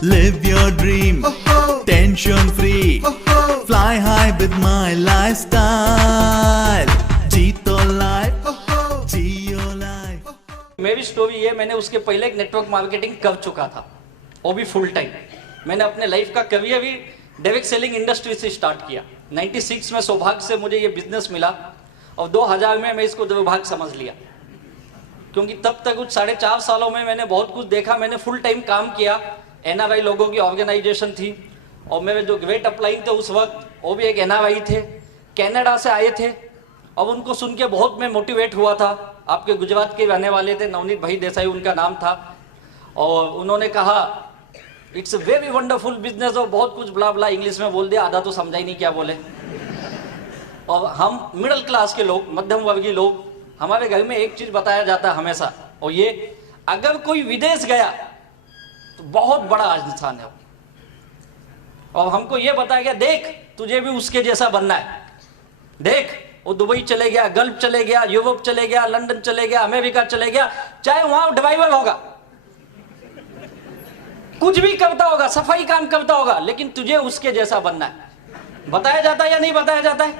Live your dream, tension free. Fly high with my lifestyle. जीतो life, जियो life. मेरी story ये, मैंने उसके पहले एक नेटवर्क मार्केटिंग कर चुका था, वो भी फुल टाइम। मैंने अपने लाइफ का करियर भी डायरेक्ट सेलिंग इंडस्ट्री से स्टार्ट किया। 96 में सौभाग्य से मुझे ये बिजनेस मिला और 2000 में मैं इसको दुर्भाग्य समझ लिया, क्योंकि तब तक कुछ 4.5 सालों में मैंने बहुत कुछ देखा। मैंने फुल टाइम काम किया, NRI लोगों की ऑर्गेनाइजेशन थी और मेरे जो ग्रेट अपलाइन थे उस वक्त, वो भी एक NRI थे, कनाडा से आए थे। और उनको सुन के बहुत मैं मोटिवेट हुआ था। आपके गुजरात के रहने वाले थे, नवनीत भाई देसाई उनका नाम था, और उन्होंने कहा it's a very wonderful business, और बहुत कुछ ब्ला ब्ला इंग्लिश में बोल दिया, आधा तो समझा ही नहीं क्या बोले। और हम मिडिल क्लास के लोग, मध्यम वर्गीय लोग, हमारे घर में एक चीज बताया जाता है हमेशा, और ये, अगर कोई विदेश गया तो बहुत बड़ा इंसान है वो। और हमको ये बताया गया, देख तुझे भी उसके जैसा बनना है, देख वो दुबई चले गया, गल्फ चले गया, यूरोप चले गया, लंदन चले गया, अमेरिका चले गया, चाहे वहां ड्राइवर होगा, कुछ भी करता होगा, सफाई काम करता होगा, लेकिन तुझे उसके जैसा बनना है। बताया जाता है या नहीं बताया जाता है?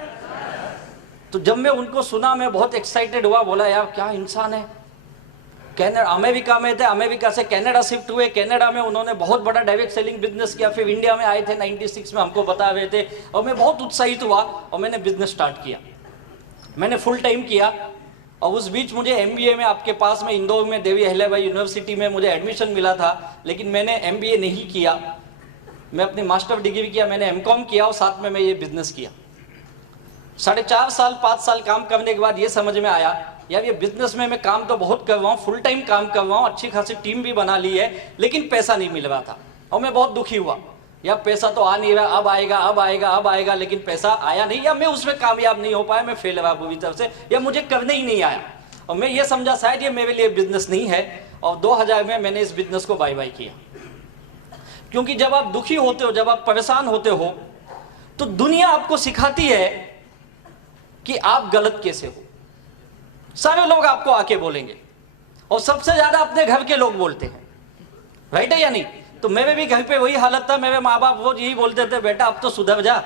तो जब मैं उनको सुना, मैं बहुत एक्साइटेड हुआ, बोला यार क्या इंसान है। कनाडा, अमेरिका में थे, अमेरिका से कनाडा शिफ्ट हुए, कनाडा में उन्होंने बहुत बड़ा डायरेक्ट सेलिंग बिजनेस किया, फिर इंडिया में आए थे 96 में, हमको बता रहे थे, और मैं बहुत उत्साहित हुआ और मैंने बिजनेस स्टार्ट किया। मैंने फुल टाइम किया, और उस बीच मुझे MBA में आपके पास में इंदौर में देवी अहिल्याबाई यूनिवर्सिटी में मुझे एडमिशन मिला था, लेकिन मैंने MBA नहीं किया, मैं अपनी मास्टर डिग्री किया, मैंने MCOM किया और साथ में मैं ये बिजनेस किया। 4.5 साल 5 साल काम करने के बाद ये समझ में आया, यार ये बिजनेस में मैं काम तो बहुत कर रहा हूँ, फुल टाइम काम कर रहा हूँ, अच्छी खासी टीम भी बना ली है, लेकिन पैसा नहीं मिल रहा था। और मैं बहुत दुखी हुआ, यार पैसा तो आ नहीं रहा, अब आएगा अब आएगा अब आएगा, लेकिन पैसा आया नहीं, या मैं उसमें कामयाब नहीं हो पाया, मैं फेल रहा पूरी तरफ से, या मुझे करने ही नहीं आया। और मैं ये समझा शायद ये मेरे लिए बिजनेस नहीं है, और 2000 में मैंने इस बिजनेस को बाय बाय किया। क्योंकि जब आप दुखी होते हो, जब आप परेशान होते हो, तो दुनिया आपको सिखाती है कि आप गलत कैसे हो। सारे लोग आपको आके बोलेंगे, और सबसे ज्यादा अपने घर के लोग बोलते हैं, राइट है या नहीं? तो मेरे भी घर पे वही हालत था, मेरे माँ बाप वो यही बोलते थे, बेटा अब तो सुधर जा,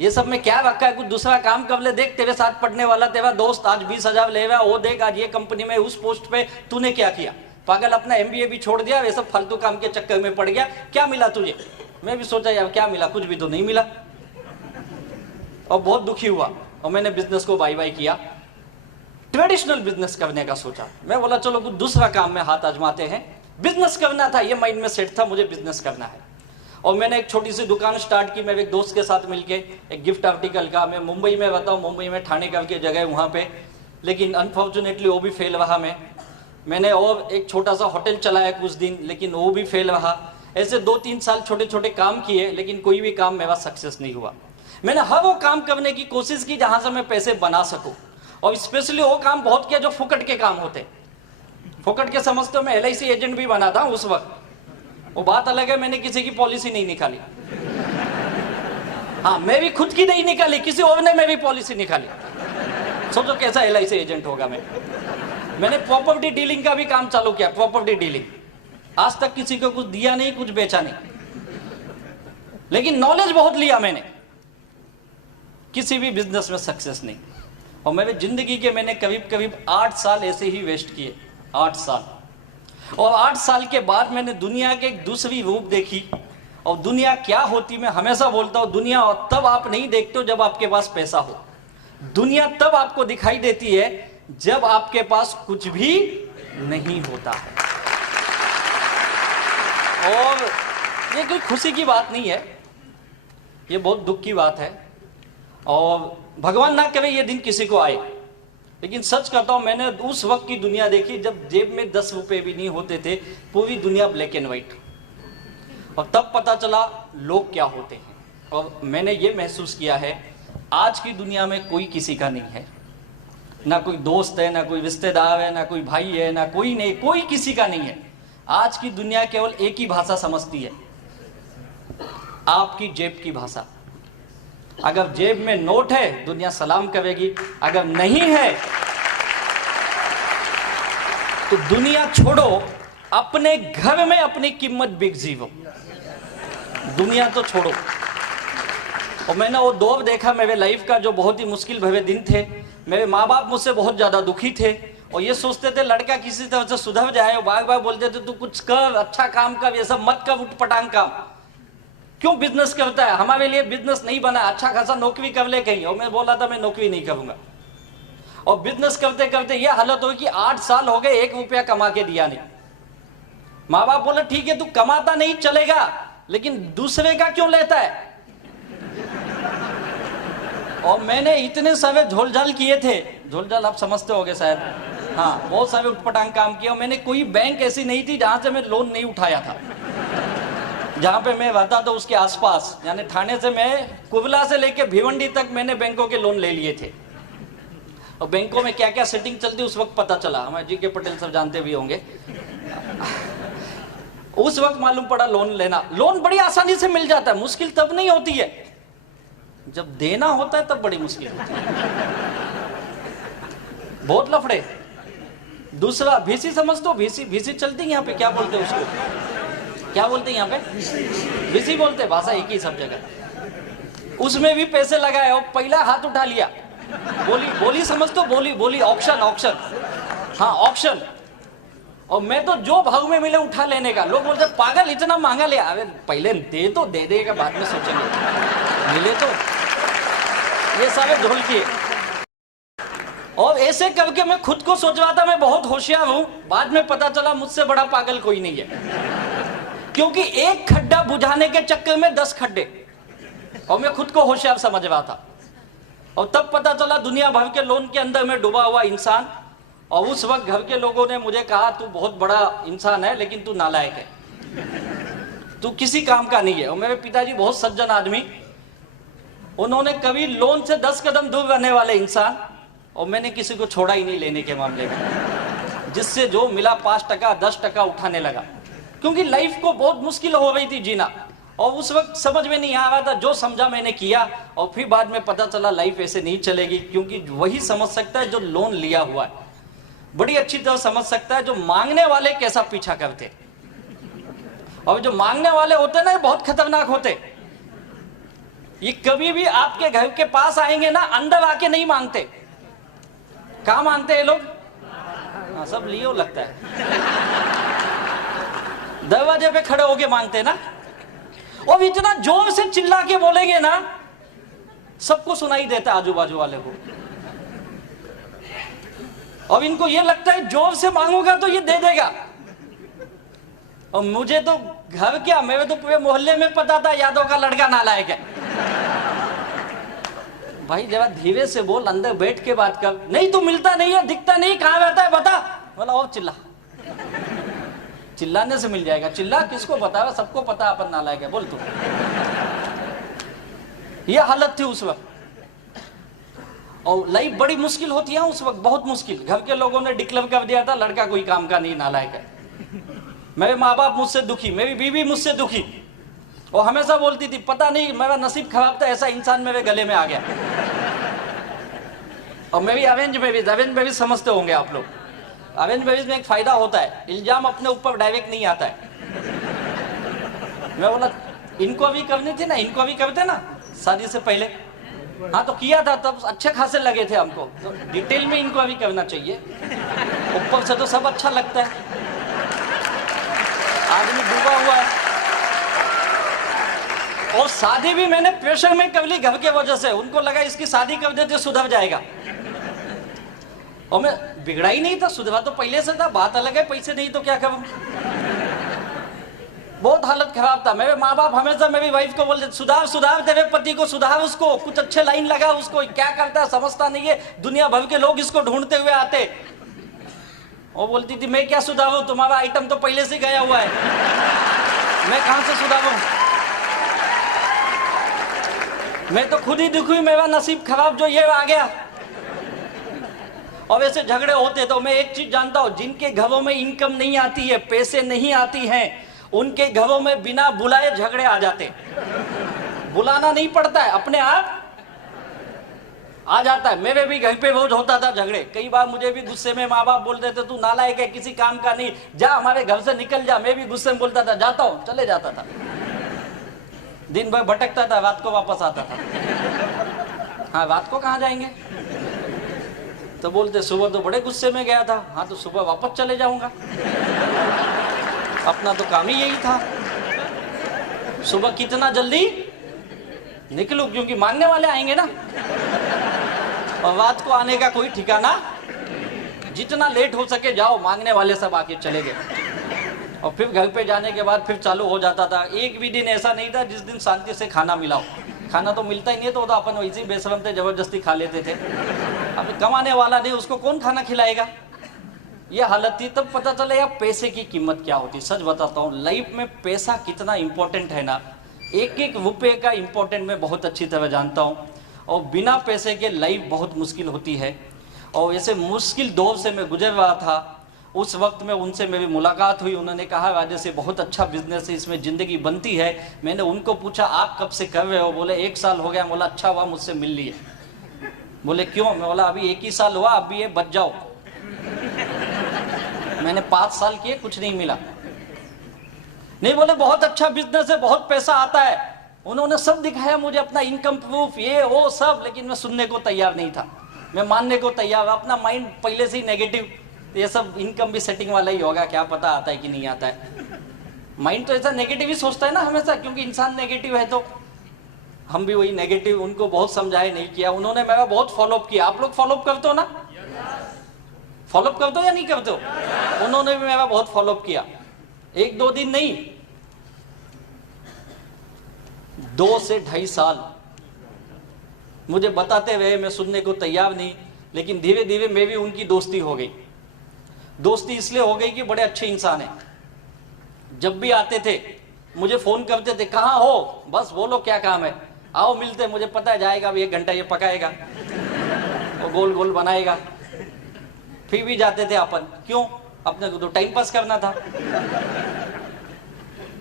ये सब में क्या रखा है, कुछ दूसरा काम कर ले, देख तेरे साथ पढ़ने वाला तेरा दोस्त आज 20,000 ले रहा, वो देख आज ये कंपनी में उस पोस्ट पे, तूने क्या किया, पागल अपना MBA भी छोड़ दिया, वे सब फालतू काम के चक्कर में पड़ गया, क्या मिला तुझे? मैं भी सोचा यार क्या मिला, कुछ भी तो नहीं मिला, और बहुत दुखी हुआ, और मैंने बिजनेस को बाय बाय किया। ट्रेडिशनल बिजनेस करने का सोचा, मैं बोला चलो कुछ दूसरा काम में हाथ आजमाते हैं। बिजनेस करना था, ये माइंड में सेट था, मुझे बिजनेस करना है। और मैंने एक छोटी सी दुकान स्टार्ट की, मेरे एक दोस्त के साथ मिलके, एक गिफ्ट आर्टिकल का। मैं मुंबई में रहता हूँ, मुंबई में ठाणे करके जगह वहाँ पे, लेकिन अनफॉर्चुनेटली वो भी फेल रहा। मैंने और एक छोटा सा होटल चलाया कुछ दिन, लेकिन वो भी फेल रहा। ऐसे 2-3 साल छोटे छोटे काम किए, लेकिन कोई भी काम मेरा सक्सेस नहीं हुआ। मैंने हर वो काम करने की कोशिश की जहाँ से मैं पैसे बना सकूँ, और स्पेशली वो काम बहुत किया जो फुकट के काम होते। फुकट के समझते हो, मैं LIC एजेंट भी बना था उस वक्त, वो बात अलग है, मैंने किसी की पॉलिसी नहीं निकाली। हाँ, मैं भी खुद की नहीं निकाली, किसी और ने मेरी पॉलिसी निकाली। सोचो कैसा LIC एजेंट होगा मैं। मैंने प्रॉपर्टी डीलिंग का भी काम चालू किया, प्रॉपर्टी डीलिंग। आज तक किसी को कुछ दिया नहीं, कुछ बेचा नहीं, लेकिन नॉलेज बहुत लिया मैंने, किसी भी बिजनेस में सक्सेस नहीं। और मेरे जिंदगी के मैंने करीब करीब 8 साल ऐसे ही वेस्ट किए, 8 साल। और 8 साल के बाद मैंने दुनिया के एक दूसरी रूप देखी। और दुनिया क्या होती, मैं हमेशा बोलता हूँ, दुनिया तब आप नहीं देखते हो जब आपके पास पैसा हो। दुनिया तब आपको दिखाई देती है जब आपके पास कुछ भी नहीं होता है। और ये कोई खुशी की बात नहीं है, ये बहुत दुख की बात है, और भगवान ना करे ये दिन किसी को आए। लेकिन सच कहता हूं, मैंने उस वक्त की दुनिया देखी जब जेब में 10 रुपए भी नहीं होते थे, पूरी दुनिया ब्लैक एंड व्हाइट। और तब पता चला लोग क्या होते हैं। और मैंने ये महसूस किया है, आज की दुनिया में कोई किसी का नहीं है, ना कोई दोस्त है, ना कोई रिश्तेदार है, ना कोई भाई है, ना कोई नहीं, कोई किसी का नहीं है। आज की दुनिया केवल एक ही भाषा समझती है, आपकी जेब की भाषा। अगर जेब में नोट है, दुनिया सलाम करेगी, अगर नहीं है तो दुनिया छोड़ो, अपने घर में अपनी कीमत बिक जीवो। दुनिया तो छोड़ो। और मैंने वो दौर देखा मेरे लाइफ का जो बहुत ही मुश्किल भरे दिन थे। मेरे माँ बाप मुझसे बहुत ज़्यादा दुखी थे और ये सोचते थे लड़का किसी तरह से सुधर जाए, और बार बार बोलते थे तू कुछ कर, अच्छा काम कर, ये सब मत कर, उठपटांग काम, क्यों बिजनेस करता है, हमारे लिए बिजनेस नहीं बना, अच्छा खासा नौकरी कर ले कहीं। और मैं बोला था मैं नौकरी नहीं करूंगा। और बिजनेस करते करते ये हालत हुई कि 8 साल हो गए 1 रुपया कमा के दिया नहीं। माँ बाप बोले ठीक है तू कमाता नहीं चलेगा, लेकिन दूसरे का क्यों लेता है। और मैंने इतने सारे झोलझाल किए थे, झोलझाल आप समझते होगे शायद, हाँ, बहुत सारे उठपटांग काम किए। और मैंने कोई बैंक ऐसी नहीं थी जहां से मैं लोन नहीं उठाया था। जहां पे मैं रहता था उसके आसपास, यानी थाने से मैं कुबला से लेके भिवंडी तक मैंने बैंकों के लोन ले लिए थे। और बैंकों में क्या क्या सेटिंग चलती उस वक्त पता चला, हमारे जी के पटेल सब जानते भी होंगे। उस वक्त मालूम पड़ा लोन लेना, लोन बड़ी आसानी से मिल जाता है, मुश्किल तब नहीं होती है, जब देना होता है तब बड़ी मुश्किल होती है, बहुत लफड़े। दूसरा भीसी समझ दो, भीसी चलती है यहाँ पे, क्या बोलते हैं उसको, क्या बोलते हैं यहाँ पे, भीसी बोलते हैं, भाषा एक ही सब जगह। उसमें भी पैसे लगाए और पहला हाथ उठा लिया, बोली समझ दो, बोली ऑक्शन, हाँ ऑक्शन। और मैं तो जो भाव में मिले उठा लेने का। लोग बोलते पागल इतना महंगा ले, अरे पहले दे तो दे देगा, बाद में सोचेंगे, मिले तो। ये सारे ढोल किए और ऐसे करके मैं खुद को सोचवाता मैं बहुत होशियार हूं। बाद में पता चला मुझसे बड़ा पागल कोई नहीं है, क्योंकि एक खड्डा बुझाने के चक्कर में 10 खड्डे, और मैं खुद को होशियार समझ रहा था। और तब पता चला दुनिया भर के लोन के अंदर में डूबा हुआ इंसान। और उस वक्त घर के लोगों ने मुझे कहा तू बहुत बड़ा इंसान है लेकिन तू नालायक है, तू किसी काम का नहीं है। और मेरे पिताजी बहुत सज्जन आदमी, उन्होंने कभी लोन से 10 कदम दूर रहने वाले इंसान, और मैंने किसी को छोड़ा ही नहीं लेने के मामले में। जिससे जो मिला 5% 10% उठाने लगा, क्योंकि लाइफ को बहुत मुश्किल हो रही थी जीना। और उस वक्त समझ में नहीं आ रहा था, जो समझा मैंने किया। और फिर बाद में पता चला लाइफ ऐसे नहीं चलेगी, क्योंकि वही समझ सकता है जो लोन लिया हुआ है, बड़ी अच्छी तरह समझ सकता है जो मांगने वाले कैसा पीछा करते। और जो मांगने वाले होते ना, ये बहुत खतरनाक होते। ये कभी भी आपके घर के पास आएंगे ना, अंदर आके नहीं मांगते। कहाँ मांगते हैं लोग? हाँ, सब लियो लगता है, दरवाजे पे खड़े होके मांगते ना। और इतना जोर से चिल्ला के बोलेंगे ना, सबको सुनाई देता है आजू बाजू वाले को। और इनको ये लगता है जोर से मांगूंगा तो ये दे देगा। और मुझे तो घर क्या, मेरे तो पूरे मोहल्ले में पता था यादव का लड़का नालायक है। भाई जरा धीरे से बोल, अंदर बैठ के बात कर। नहीं तू मिलता नहीं है, दिखता नहीं, कहाँ रहता है बता। बोला और चिल्ला, चिल्लाने से मिल जाएगा। चिल्ला किसको बतावा, सबको पता अपन नालायक है, बोल तू। ये हालत थी उस वक्त। और लाइफ बड़ी मुश्किल होती है उस वक्त, बहुत मुश्किल। घर के लोगों ने डिक्लेयर कर दिया था लड़का कोई काम का नहीं, नालायक है। मेरे माँ बाप मुझसे दुखी, मेरी बीवी मुझसे दुखी। और हमेशा बोलती थी पता नहीं मेरा नसीब खराब था, ऐसा इंसान मेरे गले में आ गया। और मेरी अरेंज मैरिज समझते होंगे आप लोग। अरेंज मैरिज में एक फायदा होता है, इल्जाम अपने ऊपर डायरेक्ट नहीं आता है। मैं बोला इनको अभी करनी थी ना, इनको अभी करते ना शादी से पहले। हाँ तो किया था, तब अच्छे खासे लगे थे हमको, तो डिटेल में इनको अभी करना चाहिए। ऊपर से तो सब अच्छा लगता है, आदमी डूबा हुआ है। और शादी भी मैंने प्रेशर में कर ली घर के वजह से। उनको लगा इसकी शादी कर देते सुधर जाएगा। और मैं बिगड़ा ही नहीं था, सुधरा तो पहले से था, बात अलग है, पैसे नहीं तो क्या करूं। बहुत हालत खराब था। मेरे माँ बाप हमेशा मेरी वाइफ को बोलते सुधार तेरे पति को, सुधार उसको, कुछ अच्छे लाइन लगा उसको, क्या करता है समझता नहीं है, दुनिया भर के लोग इसको ढूंढते हुए आते। वो बोलती थी मैं क्या सुधारूं, तुम्हारा आइटम तो पहले से गया हुआ है, मैं कहां से सुधारूं। मैं तो खुद ही दुखी, मेरा नसीब खराब जो ये आ गया। और ऐसे झगड़े होते। तो मैं एक चीज जानता हूं, जिनके घरों में इनकम नहीं आती है, पैसे नहीं आती हैं, उनके घरों में बिना बुलाए झगड़े आ जाते। बुलाना नहीं पड़ता है, अपने आप आ जाता है। मेरे भी घर पे रोज होता था झगड़े। कई बार मुझे भी गुस्से में माँ बाप बोलते थे तू नालायक है, किसी काम का नहीं, जा हमारे घर से निकल जा। मैं भी गुस्से में बोलता था जाता हूँ, चले जाता था। दिन भर भटकता था, रात को वापस आता था। हाँ, रात को कहाँ जाएंगे? तो बोलते सुबह तो बड़े गुस्से में गया था। हाँ, तो सुबह वापस चले जाऊंगा, अपना तो काम ही यही था। सुबह कितना जल्दी निकलूं, क्योंकि मांगने वाले आएंगे ना, और रात को आने का कोई ठिकाना। जितना लेट हो सके जाओ, मांगने वाले सब आके चले गए। और फिर घर पे जाने के बाद फिर चालू हो जाता था। एक भी दिन ऐसा नहीं था जिस दिन शांति से खाना मिला हो। खाना तो मिलता ही नहीं, तो अपन वैसे ही बेशरम थे, जबरदस्ती खा लेते थे। अब कमाने वाला नहीं, उसको कौन खाना खिलाएगा? ये हालत थी। तब पता चला यार पैसे की कीमत क्या होती। सच बताता हूँ, लाइफ में पैसा कितना इंपॉर्टेंट है ना, एक एक रुपये का इंपॉर्टेंट मैं बहुत अच्छी तरह जानता हूँ। और बिना पैसे के लाइफ बहुत मुश्किल होती है। और ऐसे मुश्किल दौर से मैं गुजर रहा था, उस वक्त में उनसे मेरी मुलाकात हुई। उन्होंने कहा राजा से बहुत अच्छा बिजनेस है, इसमें ज़िंदगी बनती है। मैंने उनको पूछा आप कब से कर रहे हो? बोले 1 साल हो गया। बोला अच्छा हुआ मुझसे मिल लिए। बोले क्यों? मैं बोला अभी 1 ही साल हुआ, अभी ये बच जाओ। मैंने 5 साल किए, कुछ नहीं मिला। नहीं, बोले बहुत अच्छा बिजनेस है, बहुत पैसा आता है। उन्होंने सब दिखाया मुझे, अपना इनकम प्रूफ, ये वो सब, लेकिन मैं सुनने को तैयार नहीं था। मैं मानने को तैयार, अपना माइंड पहले से ही नेगेटिव। ये सब इनकम भी सेटिंग वाला ही होगा, क्या पता आता है कि नहीं आता है। माइंड तो ऐसा नेगेटिव ही सोचता है ना हमेशा, क्योंकि इंसान नेगेटिव है। तो हम भी वही नेगेटिव। उनको बहुत समझाया, नहीं किया। उन्होंने मेरा बहुत फॉलोअप किया। आप लोग फॉलोअप करते हो ना? फॉलोअप करते हो या नहीं करते हो? उन्होंने भी मेरा बहुत फॉलोअप किया। 1-2 दिन नहीं, 2 से 2.5 साल मुझे बताते रहे। मैं सुनने को तैयार नहीं, लेकिन धीरे धीरे मैं भी उनकी दोस्ती हो गई। दोस्ती इसलिए हो गई कि बड़े अच्छे इंसान हैं। जब भी आते थे मुझे फोन करते थे, कहाँ हो? बस बोलो क्या काम है, आओ मिलते। मुझे पता है जाएगा अभी 1 घंटा ये पकाएगा, वो गोल गोल बनाएगा। फिर भी जाते थे अपन। क्यों? अपने को तो टाइम पास करना था।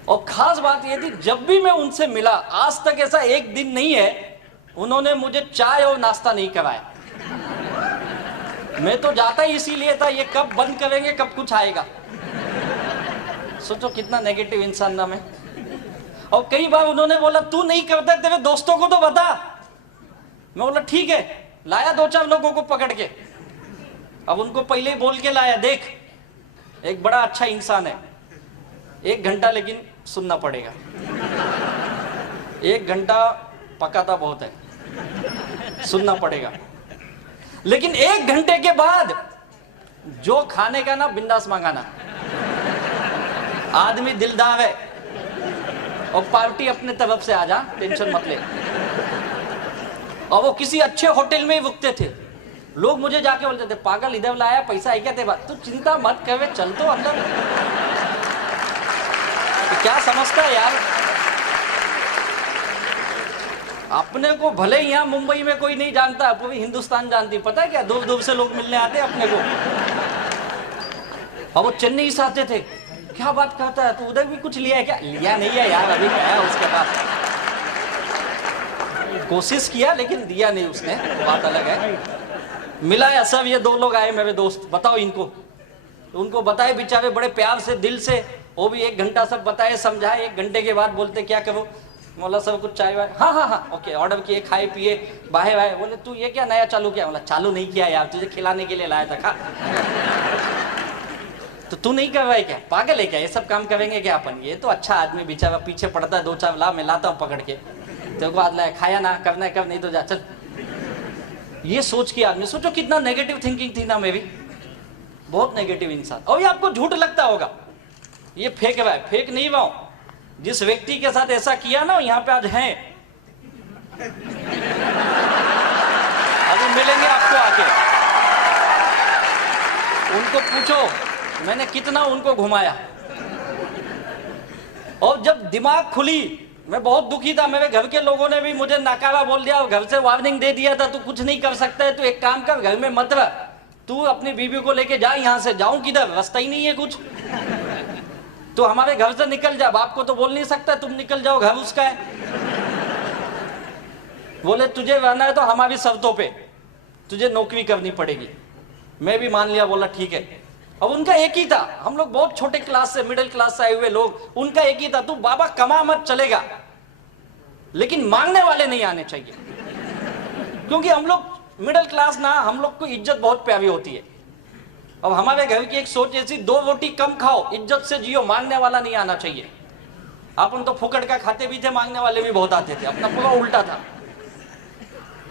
और खास बात ये थी, जब भी मैं उनसे मिला, आज तक ऐसा एक दिन नहीं है उन्होंने मुझे चाय और नाश्ता नहीं कराया। मैं तो जाता ही इसीलिए था, ये कब बंद करेंगे, कब कुछ आएगा। सोचो कितना नेगेटिव इंसान ना मैं। और कई बार उन्होंने बोला तू नहीं करता, तेरे दोस्तों को तो बता। मैं बोला ठीक है। लाया 2-4 लोगों को पकड़ के। अब उनको पहले ही बोल के लाया, देख एक बड़ा अच्छा इंसान है, 1 घंटा लेकिन सुनना पड़ेगा। 1 घंटा पकाता बहुत है, सुनना पड़ेगा। लेकिन 1 घंटे के बाद जो खाने का ना, बिंदास मांगाना। आदमी दिलदार है, और पार्टी अपने तरफ से आ जा, टेंशन मत ले। और वो किसी अच्छे होटल में ही रुकते थे। लोग मुझे जाके बोलते थे पागल इधर लाया, पैसा है क्या तेरे पास? तू चिंता मत कर, चल तो अंदर। तो क्या समझता है यार? अपने को भले यहाँ मुंबई में कोई नहीं जानता, पूरी हिंदुस्तान जानती। पता है क्या, दूर दूर से लोग मिलने आते अपने को। और वो चेन्नई से आते थे, क्या बात करता है, तू उधर भी कुछ लिया है क्या? लिया नहीं है यार, अभी गया उसके पास। कोशिश किया लेकिन दिया नहीं उसने, बात अलग है। मिला है सब। ये 2 लोग आए मेरे दोस्त, बताओ इनको। तो उनको बताए, बेचारे बड़े प्यार से, दिल से। वो भी 1 घंटा सब बताए, समझाए। 1 घंटे के बाद बोलते क्या करो? बोला सब कुछ चाय वाय, हाँ हाँ हाँ ओके, ऑर्डर किए, खाए पिए, बाहे बाहे। बोले तू ये क्या नया चालू किया? बोला चालू नहीं किया यार, तुझे खिलाने के लिए लाया था, खा। तो तू नहीं कर रहा है क्या? पागल है क्या? ये सब काम करेंगे क्या अपन? ये तो अच्छा आदमी बेचारा पीछे पड़ता है, 2-4 ला, मैं लाता हूँ पकड़ के। तेरे को आज लाया, खाया ना, करना है कर, नहीं तो जा, चल। ये सोच के आदमी, सोचो कितना नेगेटिव थिंकिंग थी ना मेरी। बहुत नेगेटिव इंसान। और ये आपको झूठ लगता होगा, ये फेक रहा है। फेक नहीं रहा हूं। जिस व्यक्ति के साथ ऐसा किया ना, यहाँ पे आज हैं, अभी मिलेंगे आपको आके। उनको पूछो मैंने कितना उनको घुमाया। और जब दिमाग खुली, मैं बहुत दुखी था। मेरे घर के लोगों ने भी मुझे नकारा बोल दिया, घर से वार्निंग दे दिया था, तू कुछ नहीं कर सकता है, तू एक काम कर, घर में मत रह, तू अपनी बीवी को लेके जा यहाँ से। जाऊं किधर? रास्ता ही नहीं है कुछ। तो हमारे घर से निकल जा। बाप को तो बोल नहीं सकता तुम निकल जाओ, घर उसका है। बोले तुझे रहना है तो हमारी शर्तों पे, तुझे नौकरी करनी पड़ेगी। मैं भी मान लिया, बोला ठीक है। अब उनका एक ही था, हम लोग बहुत छोटे क्लास से, मिडिल क्लास से आए हुए लोग, उनका एक ही था, तू बाबा कमा मत, चलेगा। लेकिन मांगने वाले नहीं आने चाहिए, क्योंकि हम लोग मिडिल क्लास ना, हम लोग को इज्जत बहुत प्यारी होती है। अब हमारे घर की एक सोच ऐसी, 2 रोटी कम खाओ, इज्जत से जियो, मांगने वाला नहीं आना चाहिए। अपन तो फुकट का खाते भी थे, मांगने वाले भी बहुत आते थे, अपना पूरा उल्टा था।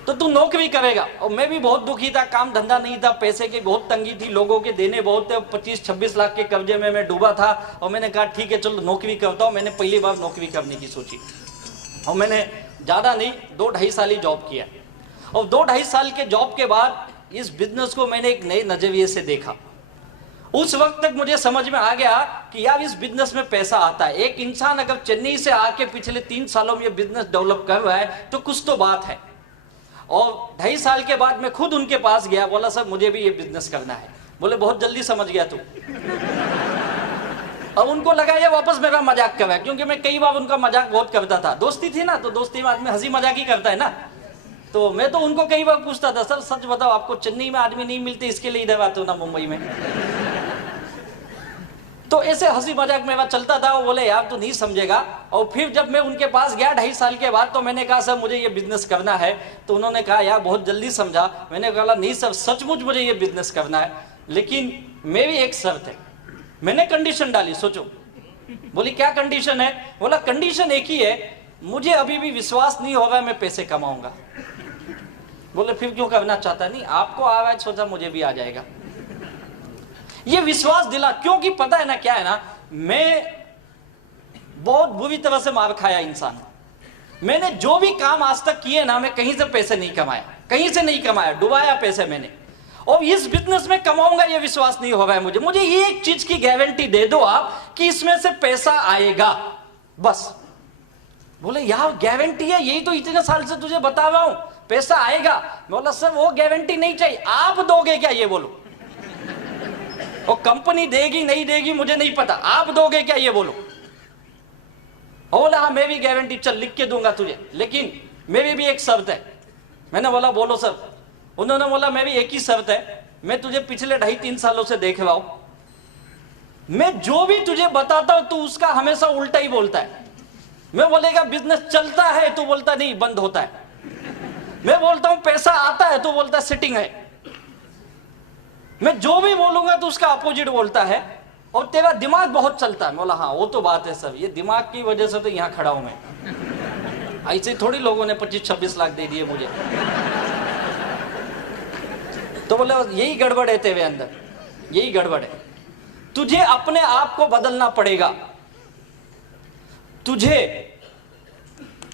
तो तू नौकरी करेगा। और मैं भी बहुत दुखी था, काम धंधा नहीं था, पैसे की बहुत तंगी थी, लोगों के देने बहुत थे, 25-26 लाख के कर्जे में मैं डूबा था। और मैंने कहा ठीक है चलो नौकरी करता हूँ। मैंने पहली बार नौकरी करने की सोची और मैंने ज़्यादा नहीं 2-2.5 साल ही जॉब किया। और 2-2.5 साल के जॉब के बाद इस बिजनेस को मैंने एक नए नजरिए से देखा। उस वक्त तक मुझे समझ में आ गया कि यार इस बिजनेस में पैसा आता है। एक इंसान अगर चेन्नई से आके पिछले 3 सालों में ये बिजनेस डेवलप कर रहा है तो कुछ तो बात है। और 2.5 साल के बाद मैं खुद उनके पास गया, बोला सर मुझे भी ये बिजनेस करना है। बोले बहुत जल्दी समझ गया तू। अब उनको लगा ये वापस मेरा मजाक कर रहा है, क्योंकि मैं कई बार उनका मजाक बहुत करता था। दोस्ती थी ना, तो दोस्ती में आदमी हंसी मजाक ही करता है ना। तो मैं तो उनको कई बार पूछता था, सर सच बताओ आपको चेन्नई में आदमी नहीं मिलते, इसके लिए इधर आते हो ना मुंबई में। तो ऐसे हंसी मजाक मेरा चलता था। वो बोले यार तू नहीं समझेगा। और फिर जब मैं उनके पास गया 2.5 साल के बाद, तो मैंने कहा सर मुझे ये बिजनेस करना है। तो उन्होंने कहा यार बहुत जल्दी समझा। मैंने कहा नहीं सर सचमुच मुझे ये बिजनेस करना है, लेकिन मेरी एक शर्त है। मैंने कंडीशन डाली, सोचो। बोली क्या कंडीशन है? बोला कंडीशन एक ही है, मुझे अभी भी विश्वास नहीं होगा मैं पैसे कमाऊंगा। बोले फिर क्यों करना चाहता? नहीं आपको आ रहा है, सोचा मुझे भी आ जाएगा। ये विश्वास दिला, क्योंकि पता है ना क्या है ना, मैं बहुत बुरी तरह से मार खाया इंसान। मैंने जो भी काम आज तक किए ना, मैं कहीं से पैसे नहीं कमाया, कहीं से नहीं कमाया, डुबाया पैसे मैंने। और इस बिजनेस में कमाऊंगा ये विश्वास नहीं हो रहा है मुझे। मुझे ये एक चीज की गारंटी दे दो आप कि इसमें से पैसा आएगा, बस। बोले यार गारंटी है, यही तो इतने साल से तुझे बता रहा हूं पैसा आएगा। बोला सर वो गारंटी नहीं चाहिए, आप दोगे क्या ये बोलो। और कंपनी देगी नहीं देगी मुझे नहीं पता, आप दोगे क्या ये बोलो। और बोला हाँ मैं भी गारंटी, चल लिख के दूंगा तुझे, लेकिन मेरी भी एक शर्त है। मैंने बोला बोलो सर। उन्होंने बोला मैं भी एक ही शर्त है, मैं तुझे पिछले 2.5-3 सालों से देख रहा हूं, मैं जो भी तुझे बताता हूं तू उसका हमेशा उल्टा ही बोलता है। मैं बोलेगा बिजनेस चलता है तो बोलता नहीं बंद होता है। मैं बोलता हूं पैसा आता है तो बोलता सिटिंग है। मैं जो भी बोलूंगा तो उसका अपोजिट बोलता है। और तेरा दिमाग बहुत चलता है। बोला हाँ वो तो बात है सर, ये दिमाग की वजह से तो यहां खड़ा हूं मैं। ऐसे थोड़ी लोगों ने 25-26 लाख दे दिए मुझे। तो बोले यही गड़बड़ है तेरे अंदर, यही गड़बड़ है। तुझे अपने आप को बदलना पड़ेगा। तुझे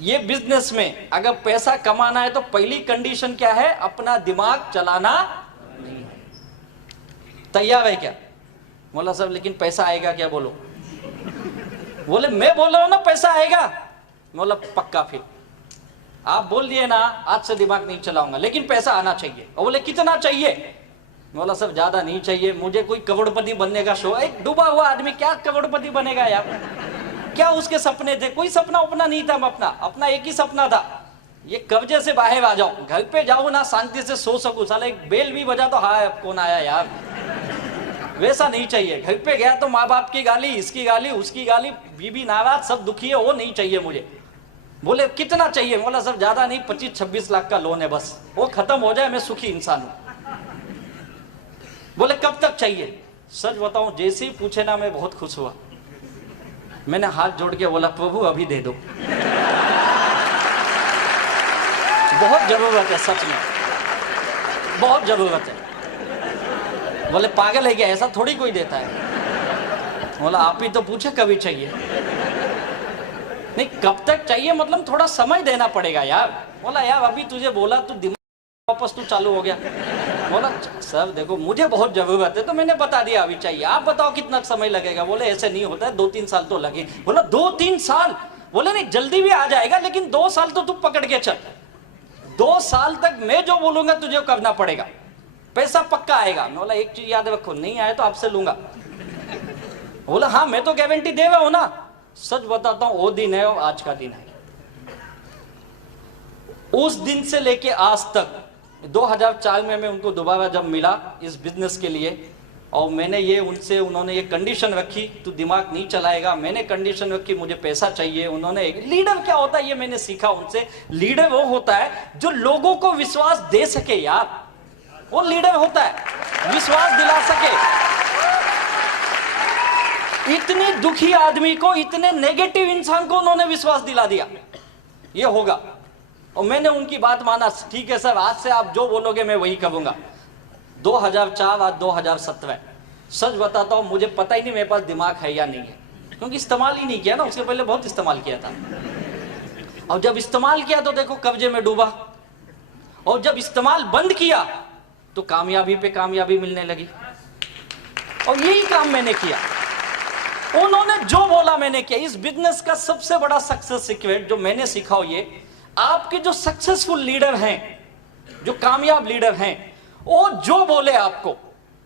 ये बिजनेस में अगर पैसा कमाना है तो पहली कंडीशन क्या है? अपना दिमाग चलाना नहीं है। तैयार है क्या? बोला सर लेकिन पैसा आएगा क्या? बोलो। बोले मैं बोल रहा हूं ना पैसा आएगा। बोला पक्का, फिर आप बोल दिए ना आज से दिमाग नहीं चलाऊंगा, लेकिन पैसा आना चाहिए। और बोले कितना चाहिए? बोला सर ज्यादा नहीं चाहिए, मुझे कोई करोड़पति बनने का शौक। एक डूबा हुआ आदमी क्या करोड़पति बनेगा यार? क्या उसके सपने थे? कोई सपना अपना नहीं था। अपना एक ही सपना था, ये कर्जे से बाहर आ जाऊं, घर पे जाऊं ना शांति से सो सकूं। साला एक बेल भी बजा तो हाँ कौन आया यार, वैसा नहीं चाहिए। घर पे गया तो माँ बाप की गाली, इसकी गाली, उसकी गाली, बीबी नाराज, सब दुखी है, वो नहीं चाहिए मुझे। बोले कितना चाहिए? बोला सर ज्यादा नहीं, 25-26 लाख का लोन है, बस वो खत्म हो जाए मैं सुखी इंसान हूं। बोले कब तक चाहिए? सच बताऊं जैसे ही पूछे ना मैं बहुत खुश हुआ। मैंने हाथ जोड़ के बोला प्रभु अभी दे दो, बहुत जरूरत है, सच में बहुत जरूरत है। बोले पागल है क्या, ऐसा थोड़ी कोई देता है। बोला आप ही तो पूछे कभी चाहिए। नहीं कब तक चाहिए मतलब थोड़ा समय देना पड़ेगा यार। बोला यार अभी तुझे बोला तू दिमाग वापस तू चालू हो गया। बोला सर देखो मुझे बहुत जरूरत है तो मैंने बता दिया अभी चाहिए, आप बताओ कितना समय लगेगा। बोले ऐसे नहीं होता है, 2-3 साल तो लगे। बोला 2-3 साल? बोले नहीं जल्दी भी आ जाएगा, लेकिन 2 साल तो तू पकड़ के चल। 2 साल तक मैं जो बोलूंगा तुझे करना पड़ेगा, पैसा पक्का आएगा। बोला एक चीज याद रखो, नहीं आए तो आपसे लूंगा। बोला हाँ मैं तो गारंटी दे रहा हूं ना। सच बताता हूं वो दिन है और आज का दिन है। उस दिन से लेके आज तक 2004 में मैं उनको दोबारा जब मिला इस बिजनेस के लिए, और मैंने ये उनसे, उन्होंने ये कंडीशन रखी, तू दिमाग नहीं चलाएगा। मैंने कंडीशन रखी, मुझे पैसा चाहिए। उन्होंने, लीडर क्या होता है ये मैंने सीखा उनसे। लीडर वो होता है जो लोगों को विश्वास दे सके यार, वो लीडर होता है, विश्वास दिला सके। इतनी दुखी आदमी को, इतने नेगेटिव इंसान को उन्होंने विश्वास दिला दिया ये होगा। और मैंने उनकी बात माना, ठीक है सर, आज से आप जो बोलोगे मैं वही करूंगा। 2004 आज 2017, सच बताता हूं मुझे पता ही नहीं मेरे पास दिमाग है या नहीं है, क्योंकि इस्तेमाल ही नहीं किया ना। उसके पहले बहुत इस्तेमाल किया था, और जब इस्तेमाल किया तो देखो कब्जे में डूबा, और जब इस्तेमाल बंद किया तो कामयाबी पे कामयाबी मिलने लगी। और यही काम मैंने किया, उन्होंने जो बोला मैंने किया। इस बिजनेस का सबसे बड़ा सक्सेस सीक्रेट जो मैंने सीखा हो, ये आपके जो सक्सेसफुल लीडर हैं, जो कामयाब लीडर हैं, वो जो बोले आपको,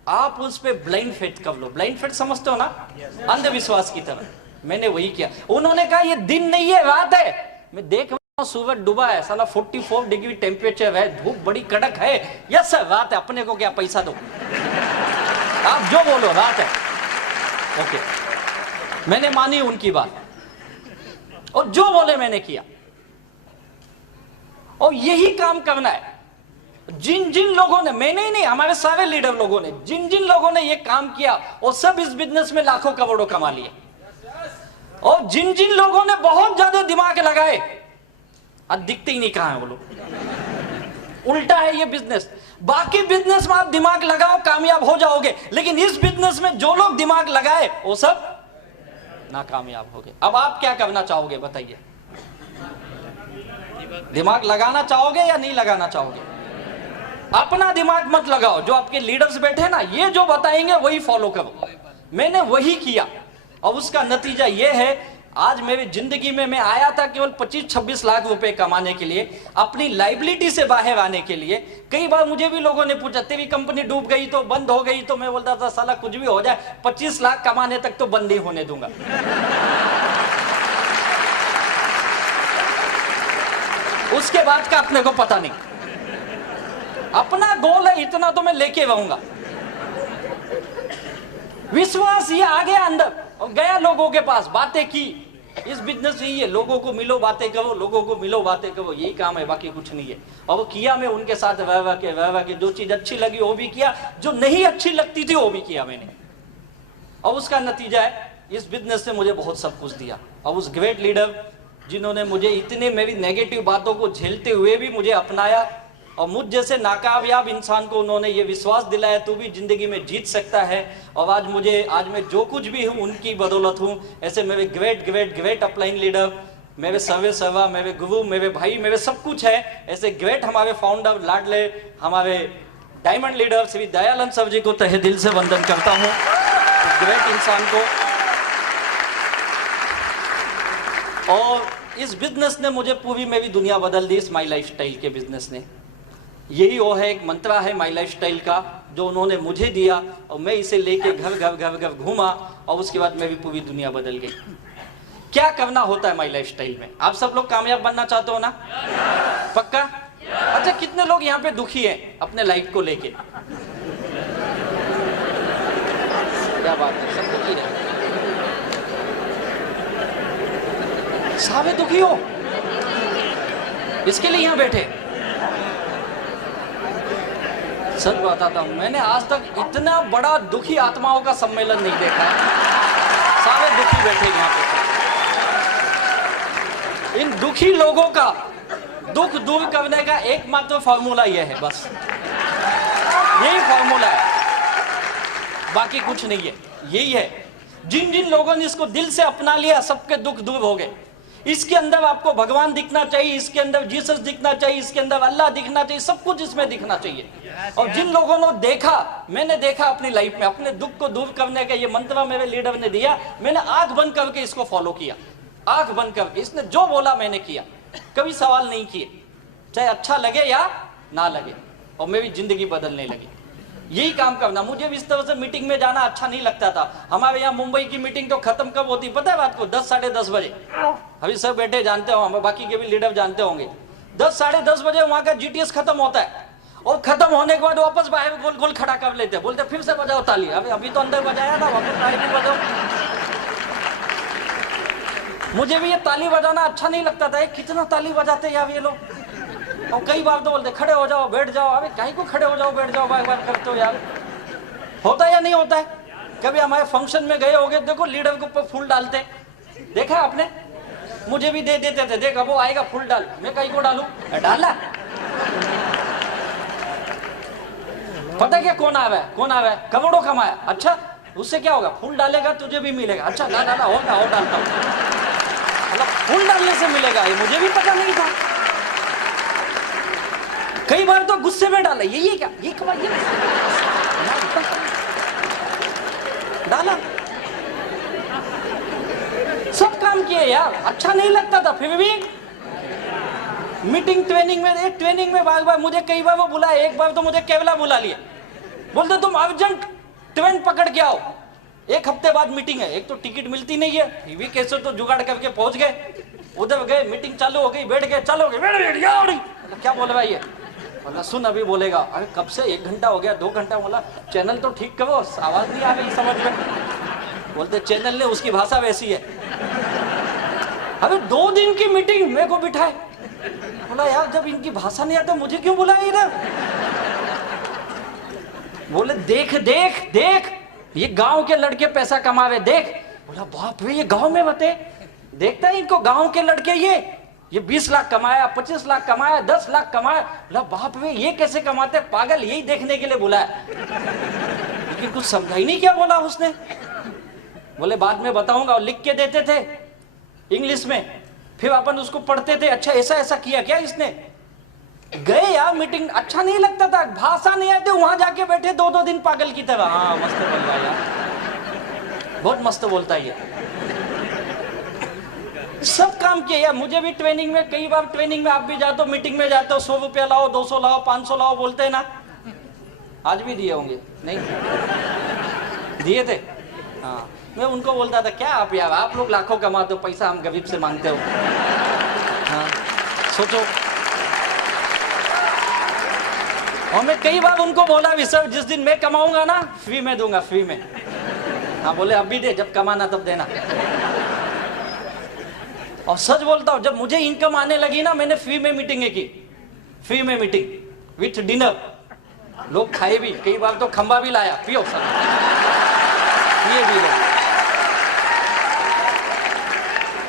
आप उस पे ब्लाइंड फेथ कर लो। ब्लाइंड फेथ समझते हो ना, अंधविश्वास की तरह। मैंने वही किया। उन्होंने कहा ये दिन नहीं है, रात है। मैं देख रहा हूं सूरज डूबा है, साला 44 डिग्री टेम्परेचर है, धूप बड़ी कड़क है। यस सर, रात है, अपने को क्या पैसा दो, आप जो बोलो रात है। ओके, मैंने मानी उनकी बात, और जो बोले मैंने किया। और यही काम करना है। जिन जिन लोगों ने, मैंने ही नहीं, हमारे सारे लीडर लोगों ने, जिन जिन लोगों ने ये काम किया, वो सब इस बिजनेस में लाखों करोड़ों कमा लिए। और जिन जिन लोगों ने बहुत ज्यादा दिमाग लगाए, आज दिखते ही नहीं कहां है वो लोग। उल्टा है ये बिजनेस। बाकी बिजनेस में आप दिमाग लगाओ कामयाब हो जाओगे, लेकिन इस बिजनेस में जो लोग दिमाग लगाए वो सब नाकामयाब हो गए। अब आप क्या करना चाहोगे बताइए? दिमाग लगाना चाहोगे या नहीं लगाना चाहोगे? अपना दिमाग मत लगाओ, जो आपके लीडर्स बैठे ना, ये जो बताएंगे वही फॉलो करो। मैंने वही किया, और उसका नतीजा ये है, आज मेरी जिंदगी में, मैं आया था केवल 25-26 लाख रुपए कमाने के लिए, अपनी लाइबिलिटी से बाहर आने के लिए। कई बार मुझे भी लोगों ने पूछा, तेरी कंपनी डूब गई तो, बंद हो गई तो, मैं बोलता था साला कुछ भी हो जाए, 25 लाख कमाने तक तो बंद नहीं होने दूंगा। उसके बाद का अपने को पता नहीं। अपना गोल है इतना तो मैं लेके रहूंगा। विश्वास ये आ गया अंदर, और गया लोगों के पास, बातें की। इस बिजनेस में ये लोगों को मिलो, बातें करो, लोगों को मिलो, बातें करो, यही काम है, बाकी कुछ नहीं है। और वो किया मैं उनके साथ, रह के जो चीज अच्छी लगी वो भी किया, जो नहीं अच्छी लगती थी वो भी किया मैंने। और उसका नतीजा है, इस बिजनेस ने मुझे बहुत सब कुछ दिया। और उस ग्रेट लीडर जिन्होंने मुझे इतने, मेरी नेगेटिव बातों को झेलते हुए भी मुझे अपनाया, और मुझ जैसे नाकामयाब इंसान को उन्होंने ये विश्वास दिलाया, तू भी जिंदगी में जीत सकता है। और आज मैं जो कुछ भी हूँ उनकी बदौलत हूँ। ऐसे मेरे ग्रेट अपलाइन लीडर, मेरे सर्वा, मेरे गुरु, मेरे भाई, मेरे सब कुछ है। ऐसे ग्रेट हमारे फाउंडर, लाडले हमारे diamond leader Shri Dayanand sir ji को तहे दिल से वंदन करता हूँ, ग्रेट इंसान को। और इस बिजनेस ने मुझे पूरी मेरी दुनिया बदल दी, इस माई लाइफस्टाइल के बिजनेस ने। यही वो है, एक मंत्रा है माई लाइफस्टाइल का, जो उन्होंने मुझे दिया, और मैं इसे लेके घर घूमा, और उसके बाद मेरी पूरी दुनिया बदल गई। क्या करना होता है माई लाइफस्टाइल में? आप सब लोग कामयाब बनना चाहते हो ना? पक्का? अच्छा, कितने लोग यहाँ पे दुखी हैं अपने लाइफ को लेके? क्या बात है, सब दुखी रहे, सारे दुखी हो, इसके लिए यहाँ बैठे। सच बताता हूं, मैंने आज तक इतना बड़ा दुखी आत्माओं का सम्मेलन नहीं देखा। सारे दुखी बैठे यहाँ पे। इन दुखी लोगों का दुख दूर करने का एकमात्र फॉर्मूला यह है, बस यही फॉर्मूला है, बाकी कुछ नहीं है। यही है, जिन जिन लोगों ने इसको दिल से अपना लिया, सबके दुख दूर हो गए। इसके अंदर आपको भगवान दिखना चाहिए, इसके अंदर जीसस दिखना चाहिए, इसके अंदर अल्लाह दिखना चाहिए, सब कुछ इसमें दिखना चाहिए। और जिन लोगों ने देखा, मैंने देखा अपनी लाइफ में, अपने दुख को दूर करने का ये मंत्र मेरे लीडर ने दिया, मैंने आंख बंद करके इसको फॉलो किया, आंख बंद करके। इसने जो बोला मैंने किया, कभी सवाल नहीं किए, चाहे अच्छा लगे या ना लगे, और मेरी जिंदगी बदलने लगी। यही काम करना। मुझे भी इस तरह से मीटिंग में जाना अच्छा नहीं लगता था। हमारे यहाँ मुंबई की मीटिंग तो खत्म कब होती पता है रात को? 10 साढ़े 10 बजे। अभी सब बैठे जानते हो, बाकी के भी लीडर जानते होंगे। 10 साढ़े 10 बजे वहां का जीटीएस खत्म होता है, और खत्म होने के बाद वापस बाहर गोल गोल खड़ा कर लेते, बोलते फिर से बजाओ ताली, अभी तो अंदर बजाया था, वापस बाहर भी बजाओ। मुझे भी ये ताली बजाना अच्छा नहीं लगता था, कितना ताली बजाते यार ये लोग। और कई बार तो बोलते खड़े हो जाओ बैठ जाओ, अबे काहे को खड़े हो जाओ बैठ जाओ बार बार करते हो यार। होता है या नहीं होता है? कभी हमारे फंक्शन में गए होगे, देखो लीडर के ऊपर फूल डालते, देखा आपने? मुझे भी दे देते थे, देख अब वो आएगा फूल डाल, मैं कहीं को डालू, डाला। पता क्या कौन आया है, कौन आया है? करोड़ों कमाया, अच्छा उससे क्या होगा? फूल डालेगा तुझे भी मिलेगा, अच्छा ना डाला होगा और डालता हूँ, मतलब फूल डालने से मिलेगा, ये मुझे भी पता नहीं था। कई बार तो गुस्से में डाला, ये क्या, ये कमाई, ये डाला, सब काम किए यार, अच्छा नहीं लगता था, फिर भी मीटिंग ट्रेनिंग में, एक ट्रेनिंग में बार मुझे कई बार वो बुलाया, एक बार तो मुझे केवला बुला लिया, बोलते तुम अर्जेंट ट्रेन पकड़ के आओ, एक हफ्ते बाद मीटिंग है, एक तो टिकट मिलती नहीं है, फिर भी कैसे तो जुगाड़ करके पहुंच गए, उधर गए, मीटिंग चालू हो गई, बैठ गए, चलो क्या बोल रहा है ये? बोला सुन अभी बोलेगा, अरे कब से 1 घंटा हो गया 2 घंटा, बोला चैनल तो ठीक करो, आवाज नहीं आ रही समझ में। बोलते चैनल ने, उसकी भाषा वैसी है। अबे 2 दिन की मीटिंग मेरे को बिठाए, बोला यार जब इनकी भाषा नहीं आता मुझे क्यों बुलाया इधर? बोले देख देख देख ये गांव के लड़के पैसा कमावे, देख। बोला बाप रे, ये गांव में बते, देखता है इनको गांव के लड़के, ये 20 लाख कमाया, 25 लाख कमाया, 10 लाख कमाया। बोला बाप रे, ये कैसे कमाते, पागल, यही देखने के लिए बुलाया। लेकिन कुछ समझा ही नहीं क्या बोला उसने। बोले बाद में बताऊंगा, और लिख के देते थे इंग्लिश में, फिर अपन उसको पढ़ते थे, अच्छा ऐसा ऐसा किया क्या इसने। गए यार मीटिंग, अच्छा नहीं लगता था, भाषा नहीं आती, वहां जाके बैठे 2-2 दिन पागल की तरह। हाँ मस्त बोल रहा है यार, बहुत मस्त बोलता है ये, सब काम किया यार। मुझे भी ट्रेनिंग में, कई बार ट्रेनिंग में आप भी जाते हो, मीटिंग में जाते हो, 100 रुपया लाओ, 200 लाओ, 500 लाओ बोलते हैं ना, आज भी दिए होंगे, नहीं दिए थे? हाँ, मैं उनको बोलता था क्या आप यार, आप लोग लाखों कमाते हो, पैसा हम गरीब से मांगते हो। हाँ सोचो। और मैं कई बार उनको बोला भी, सर जिस दिन मैं कमाऊंगा ना फ्री में दूंगा, फ्री में। हाँ बोले अब भी दे, जब कमाना तब देना। और सच बोलता हूं, जब मुझे इनकम आने लगी ना, मैंने फ्री में मीटिंगें की, फ्री में मीटिंग विथ डिनर, लोग खाए भी, कई बार तो खंबा भी लाया, पियो सर, ये भी लोग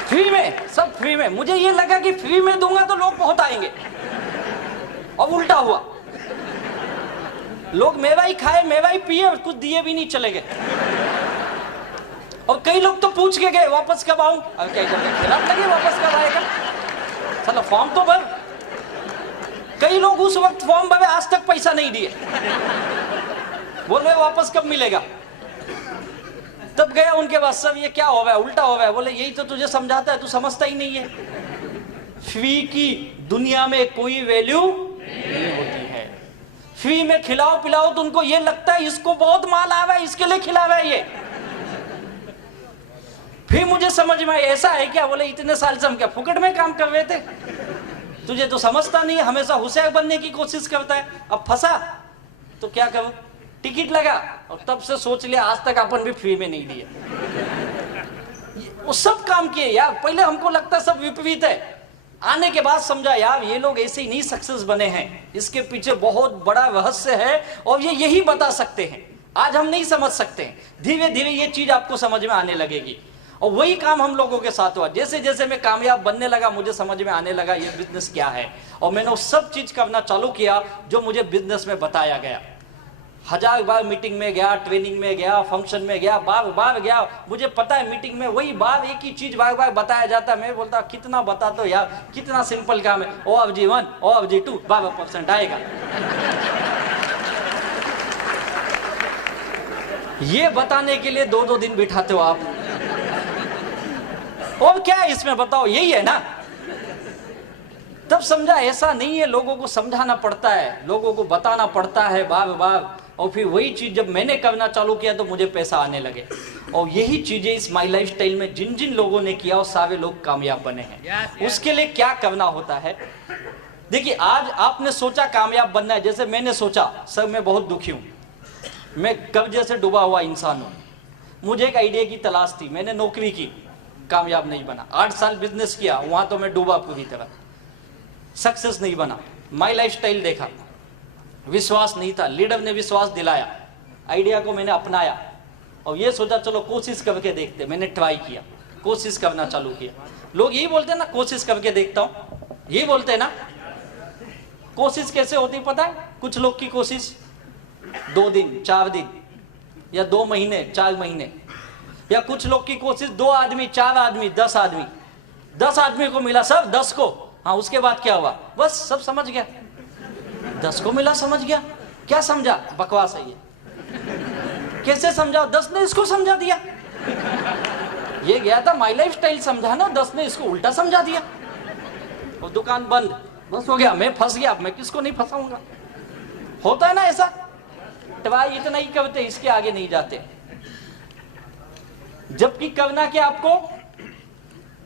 फ्री में, सब फ्री में। मुझे ये लगा कि फ्री में दूंगा तो लोग बहुत आएंगे, और उल्टा हुआ, लोग मेवा ही खाए, मेवा ही पिए, कुछ दिए भी नहीं, चले गए। और कई लोग तो पूछ के गए वापस कब आऊं, अब क्या खिलाफ लगे वापस कब आएगा, चलो फॉर्म तो भर। कई लोग उस वक्त फॉर्म भरे, आज तक पैसा नहीं दिए, बोल रहे वापस कब मिलेगा। तब गया उनके पास, सब ये क्या हो रहा है, उल्टा हो रहा है। बोले यही तो तुझे समझाता है, तू समझता ही नहीं है, फ्री की दुनिया में कोई वैल्यू नहीं होती है। फ्री में खिलाओ पिलाओ तो उनको ये लगता है इसको बहुत माल आ रहा है, इसके लिए खिला रहा है ये। फिर मुझे समझ में आया ऐसा है क्या। बोले इतने साल से हम क्या फुकट में काम कर रहे थे, तुझे तो समझता नहीं, हमेशा होशियार बनने की कोशिश करता है। अब फंसा तो क्या करूं, टिकट लगा, और तब से सोच लिया आज तक अपन भी फ्री में नहीं दिए। वो सब काम किए यार, पहले हमको लगता सब विपरीत है, आने के बाद समझा यार ये लोग ऐसे ही नहीं सक्सेस बने हैं, इसके पीछे बहुत बड़ा रहस्य है, और ये यही बता सकते हैं। आज हम नहीं समझ सकते हैं, धीरे धीरे ये चीज आपको समझ में आने लगेगी। और वही काम हम लोगों के साथ हुआ, जैसे जैसे मैं कामयाब बनने लगा, मुझे समझ में आने लगा ये बिजनेस क्या है, और मैंने वो सब चीज करना चालू किया जो मुझे बिजनेस में बताया गया। 1000 बार मीटिंग में गया, ट्रेनिंग में गया, फंक्शन में गया, बार बार गया, मुझे पता है मीटिंग में वही बार एक ही चीज बार बार बताया जाता है। मैं बोलता कितना बता दो यार, कितना सिंपल काम है, ओ of G1 O of G2 12% आएगा। ये बताने के लिए 2-2 दिन बिठाते हो आप, और क्या है इसमें बताओ, यही है ना। तब समझा ऐसा नहीं है, लोगों को समझाना पड़ता है, लोगों को बताना पड़ता है बार बार, और फिर वही चीज जब मैंने करना चालू किया तो मुझे पैसा आने लगे। और यही चीजें इस माई लाइफ स्टाइल में जिन जिन लोगों ने किया, वो सारे लोग कामयाब बने हैं। उसके लिए क्या करना होता है, देखिए आज आपने सोचा कामयाब बनना है, जैसे मैंने सोचा, सर मैं बहुत दुखी हूं, मैं कर्जे से डूबा हुआ इंसान हूं, मुझे एक आइडिया की तलाश थी, मैंने नौकरी की, कामयाब नहीं बना, 8 साल बिजनेस किया, वहां तो मैं डूबा पूरी तरह, सक्सेस नहीं बना, माई लाइफस्टाइल देखा, विश्वास नहीं था, लीडर ने विश्वास दिलाया, आइडिया को मैंने अपनाया और ये सोचा चलो कोशिश करके देखते, मैंने ट्राई किया, कोशिश करना चालू किया। लोग यही बोलते हैं ना, कोशिश करके देखता हूं, यही बोलते हैं ना। कोशिश कैसे होती पता है? कुछ लोग की कोशिश 2 दिन 4 दिन या 2 महीने 4 महीने, या कुछ लोग की कोशिश 2 आदमी 4 आदमी 10 आदमी, 10 आदमी को मिला सब 10 को, हाँ उसके बाद क्या हुआ, बस सब समझ गया, 10 को मिला समझ गया, क्या समझा, बकवास है ये, कैसे समझा, 10 ने इसको समझा दिया, ये गया था माई लाइफ स्टाइल समझा ना, 10 ने इसको उल्टा समझा दिया और दुकान बंद, बस हो गया, मैं फंस गया, मैं किसको नहीं फंसाऊंगा। होता है ना ऐसा, ट्राई इतना ही करते, इसके आगे नहीं जाते, जबकि करना क्या आपको,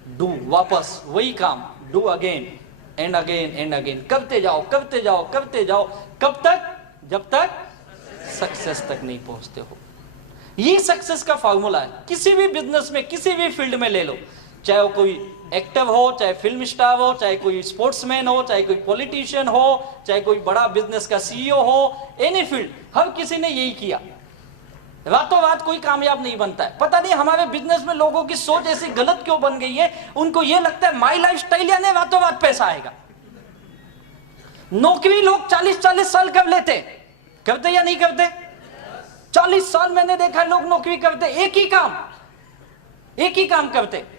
डू, वापस वही काम, do again and again and again, करते जाओ करते जाओ करते जाओ, कब तक, जब तक सक्सेस तक नहीं पहुंचते हो। ये सक्सेस का फॉर्मूला है, किसी भी बिजनेस में, किसी भी फील्ड में ले लो, चाहे वो कोई एक्टर हो, चाहे फिल्म स्टार हो, चाहे कोई स्पोर्ट्समैन हो, चाहे कोई पॉलिटिशियन हो, चाहे कोई बड़ा बिजनेस का सीईओ हो, एनी फील्ड, हर किसी ने यही किया। रातों रात कोई कामयाब नहीं बनता है। पता नहीं हमारे बिजनेस में लोगों की सोच ऐसी गलत क्यों बन गई है, उनको ये लगता है माई लाइफ स्टाइल यानी रातों रात पैसा आएगा। नौकरी लोग 40-40 साल कर लेते, करते या नहीं करते? 40 साल मैंने देखा है लोग नौकरी करते, एक ही काम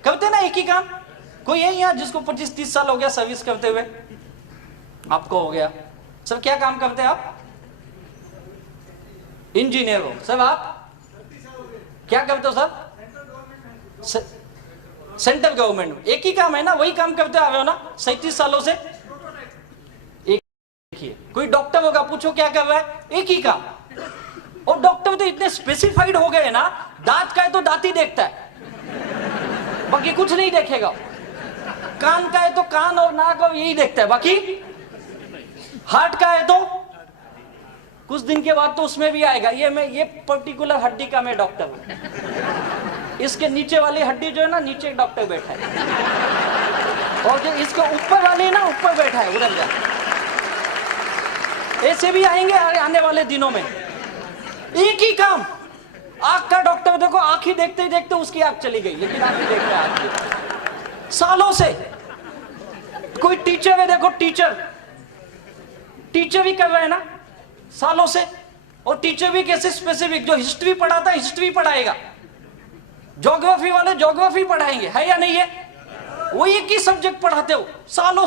करते ना, एक ही काम। कोई है यहाँ जिसको 25-30 साल हो गया सर्विस करते हुए? आपको हो गया। सर क्या काम करते हैं आप? इंजीनियर हो। सर आप क्या करते हो? सर सेंट्रल गवर्नमेंट में। एक ही काम है ना, वही काम करते आ रहे हो ना 37 सालों से। एक देखिए, कोई डॉक्टर होगा, पूछो क्या कर रहा है, एक ही काम। और डॉक्टर तो इतने स्पेसिफाइड हो गए ना, दांत का है तो दांत ही देखता है, बाकी कुछ नहीं देखेगा। कान का है तो कान और नाक और यही देखता है, बाकी हार्ट का है तो कुछ दिन के बाद तो उसमें भी आएगा, ये पर्टिकुलर हड्डी का मैं डॉक्टर हूं। इसके नीचे वाली हड्डी जो है ना, नीचे एक डॉक्टर बैठा है, और जो इसके ऊपर वाली ना, ऊपर बैठा है, उधर जा। ऐसे भी आएंगे आने वाले दिनों में। एक ही काम, आंख का डॉक्टर देखो, आंख ही देखते ही देखते उसकी आंख चली गई, लेकिन आंख ही देखते हैं सालों से। कोई टीचर है, देखो टीचर भी कर रहे हैं ना सालों से। और टीचर भी कैसे स्पेसिफिक, जो हिस्ट्री पढ़ाता है हिस्ट्री पढ़ाएगा, ज्योग्राफी वाले ज्योग्राफी पढ़ाएंगे, है या नहीं है? वो एक ही सब्जेक्ट पढ़ाते हो सालों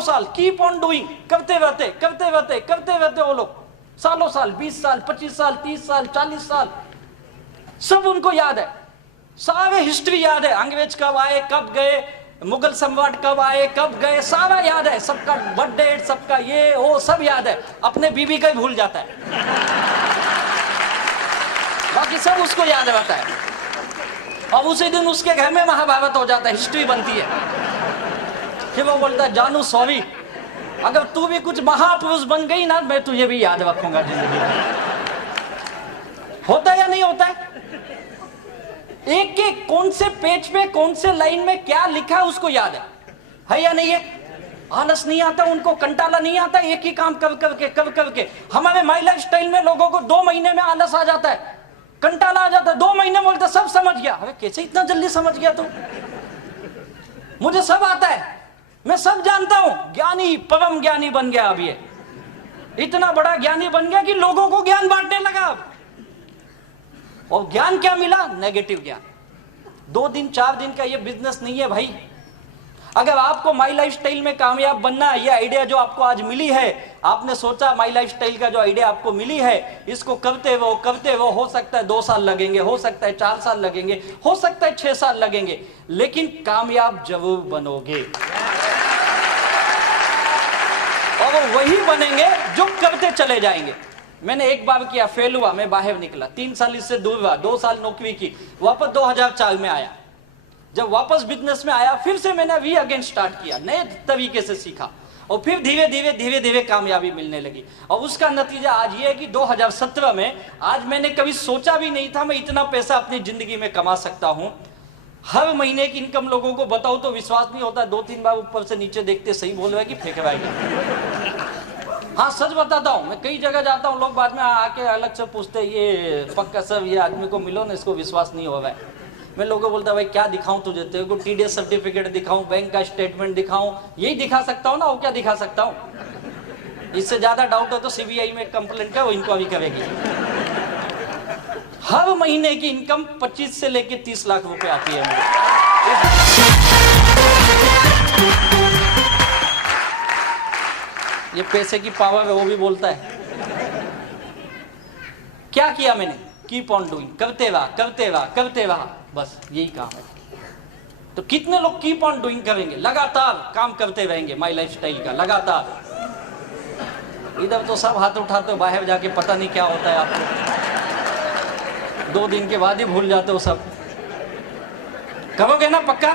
साल, कीप ऑन डूइंग, करते रहते वो लोग सालों साल, 20 साल, 25 साल, 30 साल, 40 साल, सब उनको याद है, सारे हिस्ट्री याद है। अंग्रेज कब आए, कब गए, मुगल सम्राट कब आए, कब गए, सारा याद है, सबका बर्थ डेट, सबका ये वो सब याद है। अपने बीबी का ही भूल जाता है, बाकी सब उसको याद रहता है। और उसी दिन उसके घर में महाभारत हो जाता है, हिस्ट्री बनती है। फिर वो बोलता है, जानू सॉरी, अगर तू भी कुछ महापुरुष बन गई ना, मैं तुझे भी याद रखूंगा जिंदगी में। होता है या नहीं होता है? एक एक कौन से पेज पे, कौन से लाइन में क्या लिखा है उसको याद है या नहीं है? आलस नहीं आता उनको, कंटाला नहीं आता, एक ही काम कर करके। हमारे माई लाइफ स्टाइल में लोगों को 2 महीने में आलस आ जाता है, कंटाला आ जाता है, 2 महीने बोलते सब समझ गया। अरे कैसे इतना जल्दी समझ गया तू? मुझे सब आता है, मैं सब जानता हूं। ज्ञानी, परम ज्ञानी बन गया अब ये, इतना बड़ा ज्ञानी बन गया कि लोगों को ज्ञान बांटने लगा अब। और ज्ञान क्या मिला? नेगेटिव ज्ञान। 2 दिन 4 दिन का ये बिजनेस नहीं है भाई। अगर आपको माई लाइफ स्टाइल में कामयाब बनना है, ये आइडिया जो आपको आज मिली है, आपने सोचा माई लाइफ स्टाइल का जो आइडिया आपको मिली है, इसको करते वो हो सकता है 2 साल लगेंगे, हो सकता है 4 साल लगेंगे, हो सकता है 6 साल लगेंगे, लेकिन कामयाब जरूर बनोगे। और वो वही बनेंगे जो करते चले जाएंगे। मैंने एक बार किया, फेल हुआ, मैं बाहर निकला, 3 साल इससे दूर रहा, 2 साल नौकरी की, वापस 2004 में आया, जब वापस बिजनेस में आया फिर से मैंने वी अगेन स्टार्ट किया, नए तरीके से सीखा और फिर धीरे धीरे कामयाबी मिलने लगी। और उसका नतीजा आज ये है कि 2017 में आज मैंने कभी सोचा भी नहीं था मैं इतना पैसा अपनी जिंदगी में कमा सकता हूं। हर महीने की इनकम लोगों को बताऊं तो विश्वास नहीं होता, 2-3 बार ऊपर से नीचे देखते सही बोल रहा है कि फेंक रहा है। हाँ सच बताता हूँ, मैं कई जगह जाता हूँ, लोग बाद में आके अलग से पूछते ये पक्का सर ये आदमी को मिलो ना, इसको विश्वास नहीं हो रहा है। मैं लोगों को बोलता भाई क्या दिखाऊं तुझे, तेरे को टीडीएस सर्टिफिकेट दिखाऊं, बैंक का स्टेटमेंट दिखाऊं, यही दिखा सकता हूं ना, और क्या दिखा सकता हूं। इससे ज्यादा डाउट है तो सीबीआई में कंप्लेंट कर, वो इंक्वायरी करेगी। हर महीने की इनकम 25 से लेके 30 लाख रुपए आती है मुझे। ये पैसे की पावर है, वो भी बोलता है। क्या किया मैंने, कीप ऑन डूइंग, करते रहा, बस यही काम है। तो कितने लोग कीप ऑन डूइंग करेंगे, लगातार काम करते रहेंगे माई लाइफ स्टाइल का, लगातार। इधर तो सब हाथ उठाते हो, बाहर जाके पता नहीं क्या होता है आपको, 2 दिन के बाद ही भूल जाते हो सब। करोगे ना पक्का?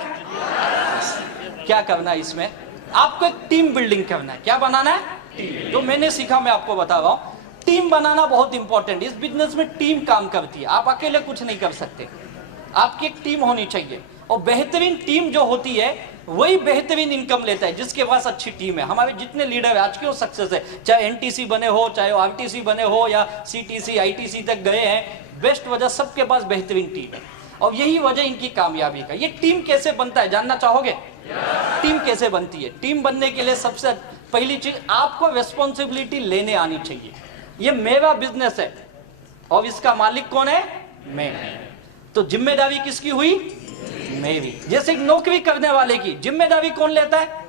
क्या करना है इसमें, आपको एक टीम बिल्डिंग करना है। क्या बनाना है? जो मैंने सीखा मैं आपको बता रहा हूं, टीम बनाना बहुत इंपॉर्टेंट। इस बिजनेस में टीम काम करती है, आप अकेले कुछ नहीं कर सकते, आपकी एक टीम होनी चाहिए। और बेहतरीन टीम जो होती है वही बेहतरीन इनकम लेता है, जिसके पास अच्छी टीम है। हमारे जितने लीडर आज के वो सक्सेस है, चाहे एनटीसी बने हो, चाहे आरटीसी बने हो, या सीटीसी आईटीसी तक गए हैं, बेस्ट वजह सबके पास बेहतरीन टीम है। और यही वजह इनकी कामयाबी का। ये टीम कैसे बनता है जानना चाहोगे? टीम कैसे बनती है? टीम बनने के लिए सबसे पहली चीज, आपको रिस्पॉन्सिबिलिटी लेने आनी चाहिए। ये मेरा बिजनेस है और इसका मालिक कौन है? मैं। तो जिम्मेदारी किसकी हुई? मेरी। जैसे एक नौकरी करने वाले की जिम्मेदारी कौन लेता है?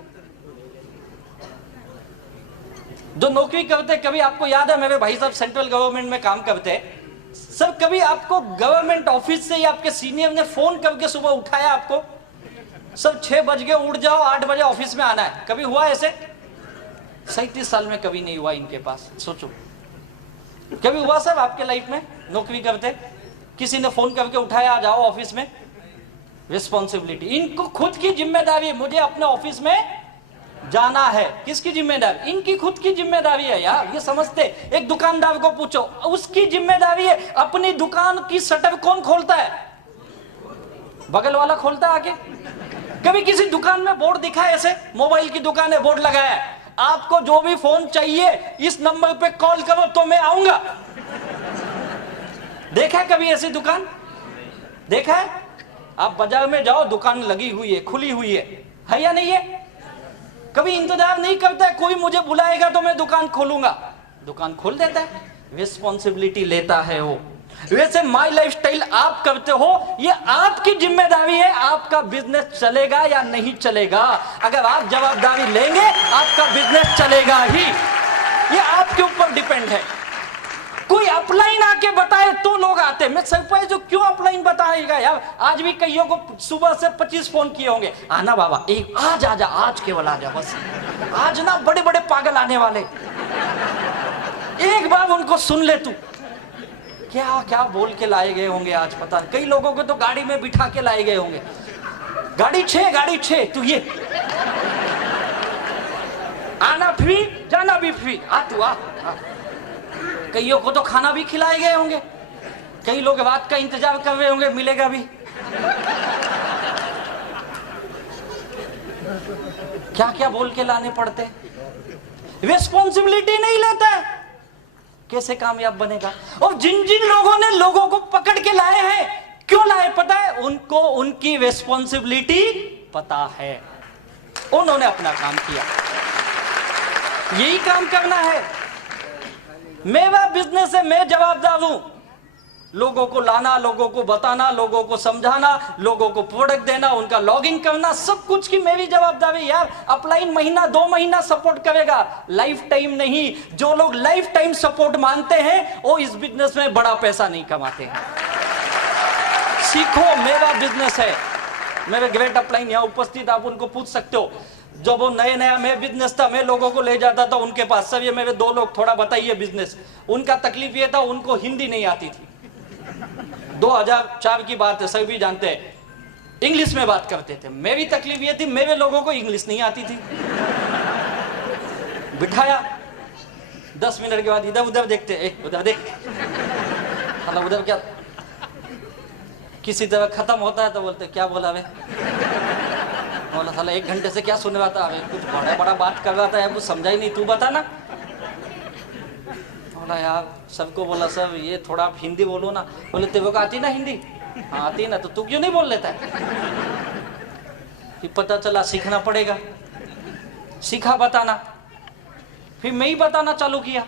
जो नौकरी करते, कभी आपको याद है मेरे भाई साहब सेंट्रल गवर्नमेंट में काम करते हैं, सर कभी आपको गवर्नमेंट ऑफिस से या आपके सीनियर ने फोन करके सुबह उठाया आपको, सब 6 बज गए उठ जाओ, 8 बजे ऑफिस में आना है? कभी हुआ ऐसे? 37 साल में कभी नहीं हुआ इनके पास। सोचो, कभी हुआ सर आपके लाइफ में नौकरी करते किसी ने फोन करके उठाया आ जाओ ऑफिस में? रिस्पॉन्सिबिलिटी, इनको खुद की जिम्मेदारी है, मुझे अपने ऑफिस में जाना है। किसकी जिम्मेदारी? इनकी खुद की जिम्मेदारी है यार, ये समझते। एक दुकानदार को पूछो, उसकी जिम्मेदारी है। अपनी दुकान की शटर कौन खोलता है? बगल वाला खोलता है आके। कभी किसी दुकान में बोर्ड दिखा है ऐसे, मोबाइल की दुकान है, बोर्ड लगाया है, आपको जो भी फोन चाहिए इस नंबर पे कॉल करो तो मैं आऊंगा? देखा है कभी ऐसी दुकान? देखा है? आप बाजार में जाओ, दुकान लगी हुई है, खुली हुई है या नहीं है? कभी इंतजार नहीं करता है कोई मुझे बुलाएगा तो मैं दुकान खोलूंगा, दुकान खोल देता है, रिस्पॉन्सिबिलिटी लेता है वो। वैसे माई लाइफ स्टाइल आप करते हो, ये आपकी जिम्मेदारी है, आपका बिजनेस चलेगा या नहीं चलेगा। अगर आप जवाबदारी लेंगे आपका बिजनेस चलेगा ही, ये आपके ऊपर डिपेंड है। कोई अपलाइन आके बताए तो लोग आते। मैं सरप्राइज हूं, क्यों अपलाइन बताएगा यार? आज भी कईयों को सुबह से 25 फोन किए होंगे, आना बाबा, एक आज आजा, आज केवल आजा, बस आज ना, बड़े बड़े पागल आने वाले, एक बार उनको सुन ले तू। क्या क्या बोल के लाए गए होंगे आज, पता नहीं। कई लोगों को तो गाड़ी में बिठा के लाए गए होंगे, गाड़ी 6 तू ये आना फ्री, जाना भी फ्री, आ तू आ। कईयों को तो खाना भी खिलाए गए होंगे, कई लोग रात का इंतजार कर रहे होंगे, मिलेगा भी। क्या क्या बोल के लाने पड़ते, रिस्पॉन्सिबिलिटी नहीं लेता है, कैसे कामयाब बनेगा? और जिन जिन लोगों ने लोगों को पकड़ के लाए हैं, क्यों लाए पता है? उनको उनकी रिस्पॉन्सिबिलिटी पता है, उन्होंने अपना काम किया। यही काम करना है। मेरा बिजनेस है, मैं जवाबदार हूं। लोगों को लाना, लोगों को बताना, लोगों को समझाना, लोगों को प्रोडक्ट देना, उनका लॉगिंग करना, सब कुछ की मेरी जवाबदारी। यार अपलाइन महीना 2 महीना सपोर्ट करेगा, लाइफ टाइम नहीं। जो लोग लाइफ टाइम सपोर्ट मांगते हैं वो इस बिजनेस में बड़ा पैसा नहीं कमाते हैं। सीखो, मेरा बिजनेस है। मेरे ग्रेट अपलाइन यहाँ उपस्थित, आप उनको पूछ सकते हो। जब वो नया मैं बिजनेस था, मैं लोगों को ले जाता था उनके पास, सर ये मेरे 2 लोग, थोड़ा बताइए बिजनेस। उनका तकलीफ ये था, उनको हिंदी नहीं आती थी। 2004 की बात है, सभी जानते हैं। इंग्लिश में बात करते थे। मेरी तकलीफ ये थी, मेरे लोगों को इंग्लिश नहीं आती थी। बिठाया, 10 मिनट के बाद इधर उधर देखते, उधर देख, मतलब उधर क्या, किसी तरह खत्म होता है तो बोलते क्या बोला वे, बोला साला 1 घंटे से क्या सुन रहा था, कुछ बड़ा बड़ा बात कर रहा था यार, कुछ समझा ही नहीं, तू बता ना। बोला यार, सबको बोला सर ये थोड़ा आप हिंदी बोलो ना। बोले तेरे को आती ना हिंदी? हाँ आती ना, तो तू क्यों नहीं बोल लेता है? फिर पता चला सीखना पड़ेगा, सीखा बताना, फिर मैं ही बताना चालू किया।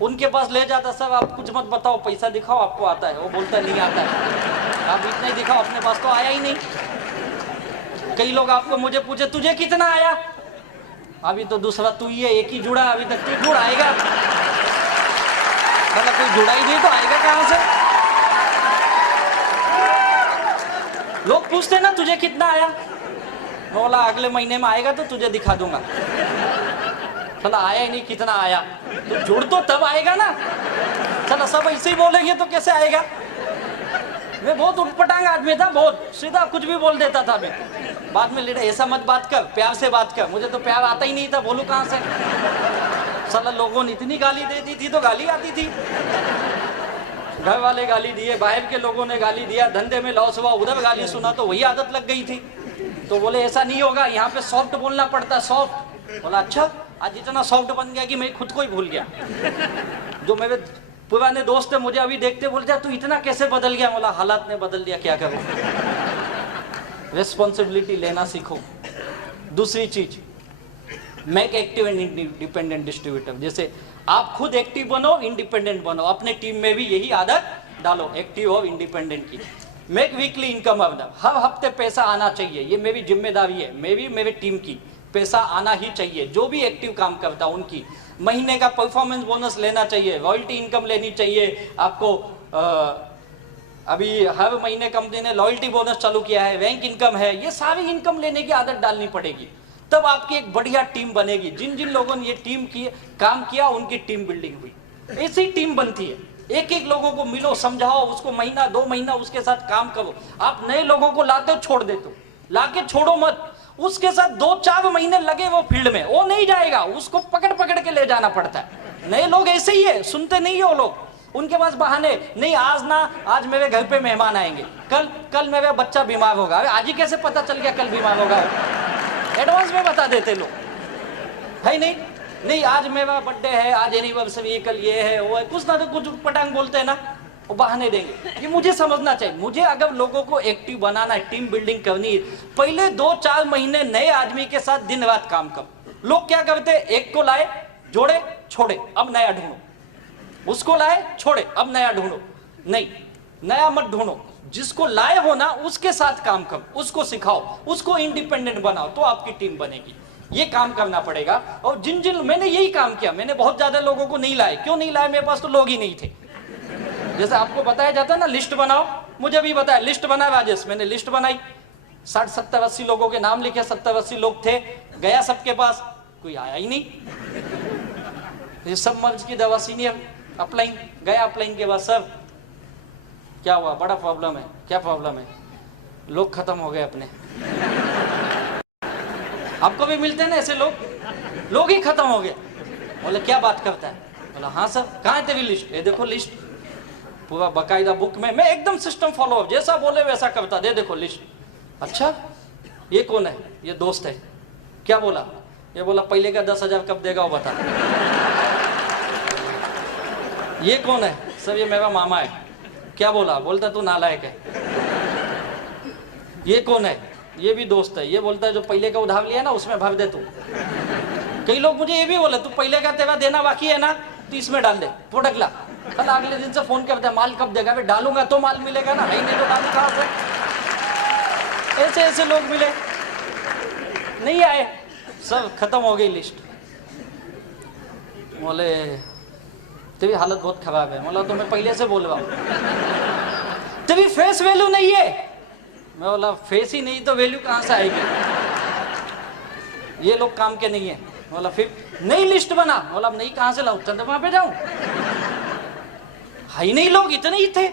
उनके पास ले जाता, सर आप कुछ मत बताओ, पैसा दिखाओ आपको आता है। वो बोलता नहीं आता है। आप इतना ही दिखाओ, अपने पास तो आया ही नहीं। कई लोग आपको मुझे पूछे तुझे कितना आया? अभी तो दूसरा तू ही है, एक ही जुड़ा, अभी तक तू जुड़ आएगा, मतलब कोई जुड़ा ही नहीं तो आएगा कहां से? लोग पूछते ना तुझे कितना आया, बोला अगले महीने में आएगा तो तुझे दिखा दूंगा। चला आया ही नहीं, कितना आया? तो जुड़ तो तब आएगा ना। चला सब ऐसे ही बोलेंगे तो कैसे आएगा? मैं बहुत उठपटांग आदमी था, बहुत सीधा कुछ भी बोल देता था मैं। बाद में लेडा ऐसा मत बात कर, प्यार से बात कर। मुझे तो प्यार आता ही नहीं था, बोलूं कहां से? साला लोगों ने इतनी गाली दे दी थी तो गाली आती थी, घर वाले गाली दिए, बाहर के लोगों ने गाली दिया, धंधे में लॉस हुआ, उधर गाली सुना तो वही आदत लग गई थी। तो बोले ऐसा नहीं होगा, यहाँ पे सॉफ्ट बोलना पड़ता है, सॉफ्ट। बोला अच्छा, आज इतना सॉफ्ट बन गया कि मैं खुद को ही भूल गया। जो मेरे पुराने दोस्त है मुझे अभी देखते बोलते तू इतना कैसे बदल गया? बोला हालात ने बदल दिया, क्या करूं। रिस्पॉन्सिबिलिटी लेना सीखो। दूसरी चीज, make active and independent distributor. जैसे आप खुद एक्टिव बनो, इंडिपेंडेंट बनो, अपने टीम में भी यही आदत डालो, एक्टिव और इंडिपेंडेंट की। मेक वीकली इनकम अर्नर, हर हफ्ते पैसा आना चाहिए, ये मेरी जिम्मेदारी है, मेरे टीम की। पैसा आना ही चाहिए, जो भी एक्टिव काम करता उनकी। महीने का परफॉर्मेंस बोनस लेना चाहिए, रॉयल्टी इनकम लेनी चाहिए आपको। अभी हर महीने कंपनी ने लॉयल्टी बोनस चालू किया है, रैंक इनकम है, ये सारी इनकम लेने की आदत डालनी पड़ेगी, तब आपकी एक बढ़िया टीम बनेगी। जिन जिन लोगों ने ये टीम की काम किया उनकी टीम बिल्डिंग हुई। ऐसी टीम बनती है, एक एक लोगों को मिलो, समझाओ उसको, महीना 2 महीना उसके साथ काम करो। आप नए लोगों को लाते हो छोड़ देते हो, लाके छोड़ो मत, उसके साथ 2-4 महीने लगे वो फील्ड में, वो नहीं जाएगा, उसको पकड़ पकड़ के ले जाना पड़ता है। नए लोग ऐसे ही है, सुनते नहीं है वो लोग, उनके पास बहाने नहीं। आज मेरे घर पे मेहमान आएंगे, कल मेरा बच्चा बीमार होगा। आज ही कैसे पता चल गया कल बीमार होगा? एडवांस में बता देते लोग, है नहीं आज मेरा बर्थडे है, आज एनिवर्सरी, कल ये है वो है, कुछ ना तो कुछ पटांग बोलते हैं ना, वो बहाने देंगे। ये मुझे समझना चाहिए, मुझे अगर लोगों को एक्टिव बनाना है, टीम बिल्डिंग करनी है, पहले 2-4 महीने नए आदमी के साथ दिन रात काम करो। लोग क्या करते हैं, एक को लाए, जोड़े, छोड़े, अब नया ढूंढो, उसको लाए, छोड़े, अब नया ढूंढो। नहीं, नया मत ढूंढो, जिसको लाए हो ना उसके साथ काम करो, उसको सिखाओ, उसको इंडिपेंडेंट बनाओ, तो आपकी टीम बनेगी। ये काम करना पड़ेगा। और जिन मैंने यही काम किया, मैंने बहुत ज्यादा लोगों को नहीं लाए। क्यों नहीं लाए? मेरे पास तो लोग ही नहीं थे। जैसे आपको बताया जाता है ना लिस्ट बनाओ, मुझे भी बताया लिस्ट बना राजेश, मैंने लिस्ट बनाई, 60, 70, 80 लोगों के नाम लिखे, 70, 80 लोग थे, गया सबके पास, कोई आया ही नहीं। ये सब मर्ज की दवा सीनियर अपलाइन गया, अपलाइन के बाद सर क्या हुआ? बड़ा प्रॉब्लम है। क्या प्रॉब्लम है? लोग खत्म हो गए अपने। आपको भी मिलते हैं ना ऐसे लोग ही खत्म हो गए। बोले क्या बात करता है? बोला हाँ सर। कहाँ है तेरी लिस्ट? ये देखो लिस्ट, पूरा बकायदा बुक में, मैं एकदम सिस्टम फॉलो अप, जैसा बोले वैसा करता, दे देखो लिस्ट। अच्छा ये कौन है? ये दोस्त है। क्या बोला? ये बोला पहले का 10,000 कब देगा वो बता। ये कौन है? सर ये मेरा मामा है। क्या बोला? बोलता तू नालायक है। ये कौन है? ये भी दोस्त है। ये बोलता है जो पहले का उधार लिया ना उसमें भर दे तू। कई लोग मुझे ये भी बोले तू पहले का तेरा देना बाकी है ना तो इसमें डाल दे, प्रोडक्ट ला। कल अगले दिन से फोन करते हैं माल कब देगा? डालूंगा तो माल मिलेगा ना, नहीं तो डालू कहां से? ऐसे ऐसे लोग मिले, नहीं आए, सब खत्म हो गई लिस्ट। बोले तेरी हालत बहुत खराब है। बोला तो मैं पहले से बोल रहा हूँ, तेरी फेस वैल्यू नहीं है। मैं बोला फेस ही नहीं तो वैल्यू कहां से आएगी? ये लोग काम के नहीं है। बोला फिर नई लिस्ट बना। बोला अब नई कहां से लाऊं? चंद्रमा पे जाऊं? हाई नहीं, लोग इतने ही थे।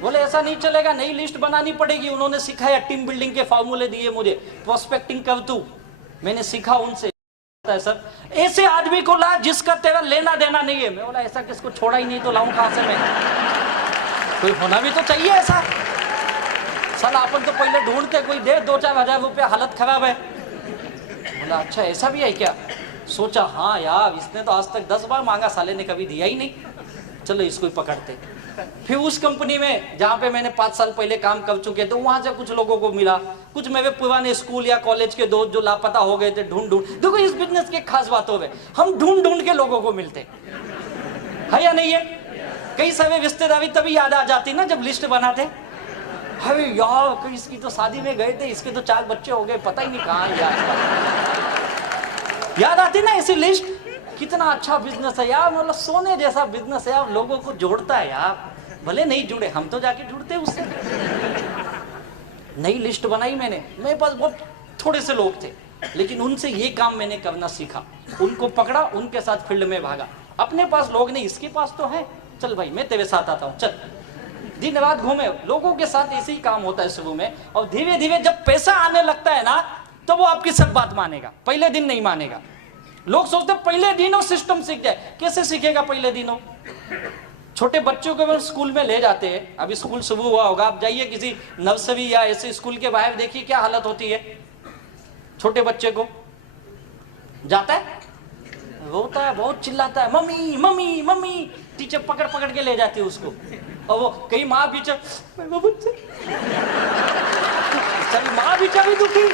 बोले ऐसा नहीं चलेगा, नई लिस्ट बनानी पड़ेगी। उन्होंने सिखाया, टीम बिल्डिंग के फॉर्मूले दिए मुझे, प्रोस्पेक्टिंग कर तू, मैंने सीखा उनसे। सर ऐसे आदमी को ला जिसका तेरा लेना देना नहीं है। मैं बोला ऐसा किसको छोड़ा ही नहीं तो लाऊं कहां से मैं? कोई होना भी तो चाहिए ऐसा। साला अपन तो पहले ढूंढते कोई दे 2-4 हजार रुपया, हालत खराब है। बोला अच्छा ऐसा भी है क्या? सोचा हाँ यार, इसने तो आज तक 10 बार मांगा, साले ने कभी दिया ही नहीं, चलो इसको ही पकड़ते। फिर उस कंपनी में जहाँ पे मैंने 5 साल पहले काम कर चुके थे, वहां से कुछ लोगों को मिला, कुछ मेरे पुराने स्कूल या कॉलेज के दोस्त जो लापता हो गए थे, ढूंढ देखो इस बिजनेस के खास बातों में हम ढूंढ के लोगों को मिलते है या नहीं है? कई सारे रिश्तेदारी तभी याद आ जाती ना जब लिस्ट बनाते। अरे यार इसकी तो शादी में गए थे, इसके तो 4 बच्चे हो गए, पता ही नहीं कहाँ याद आती ना ऐसी लिस्ट। कितना अच्छा बिजनेस है यार, मतलब सोने जैसा बिजनेस है यार, लोगों को जोड़ता है यार। भले नहीं जुड़े, हम तो जाके जुड़ते उससे। नई लिस्ट बनाई मैंने, मेरे पास बहुत थोड़े से लोग थे, लेकिन उनसे ये काम मैंने करना सीखा, उनको पकड़ा, उनके साथ फील्ड में भागा। अपने पास लोग नहीं, इसके पास तो है, चल भाई मैं तेरे साथ आता हूँ, चल। दिन रात घूमे, लोगों के साथ ऐसे ही काम होता है शुरू में, और धीरे धीरे जब पैसा आने लगता है ना, तो वो आपकी सब बात मानेगा, पहले दिन नहीं मानेगा। लोग सोचते पहले दिनों सिस्टम सीख जाए, कैसे सीखेगा पहले दिनों? छोटे बच्चों को स्कूल में ले जाते हैं, अभी स्कूल शुरू हुआ होगा, आप जाइए किसी नर्सरी या ऐसे स्कूल के बाहर, देखिए क्या हालत होती है। छोटे बच्चे को जाता है, रोता है, बहुत चिल्लाता है, मम्मी मम्मी मम्मी, टीचर पकड़ पकड़ के ले जाती है उसको, और वो कई माँ पीछे, माँ पीछे भी दुखी,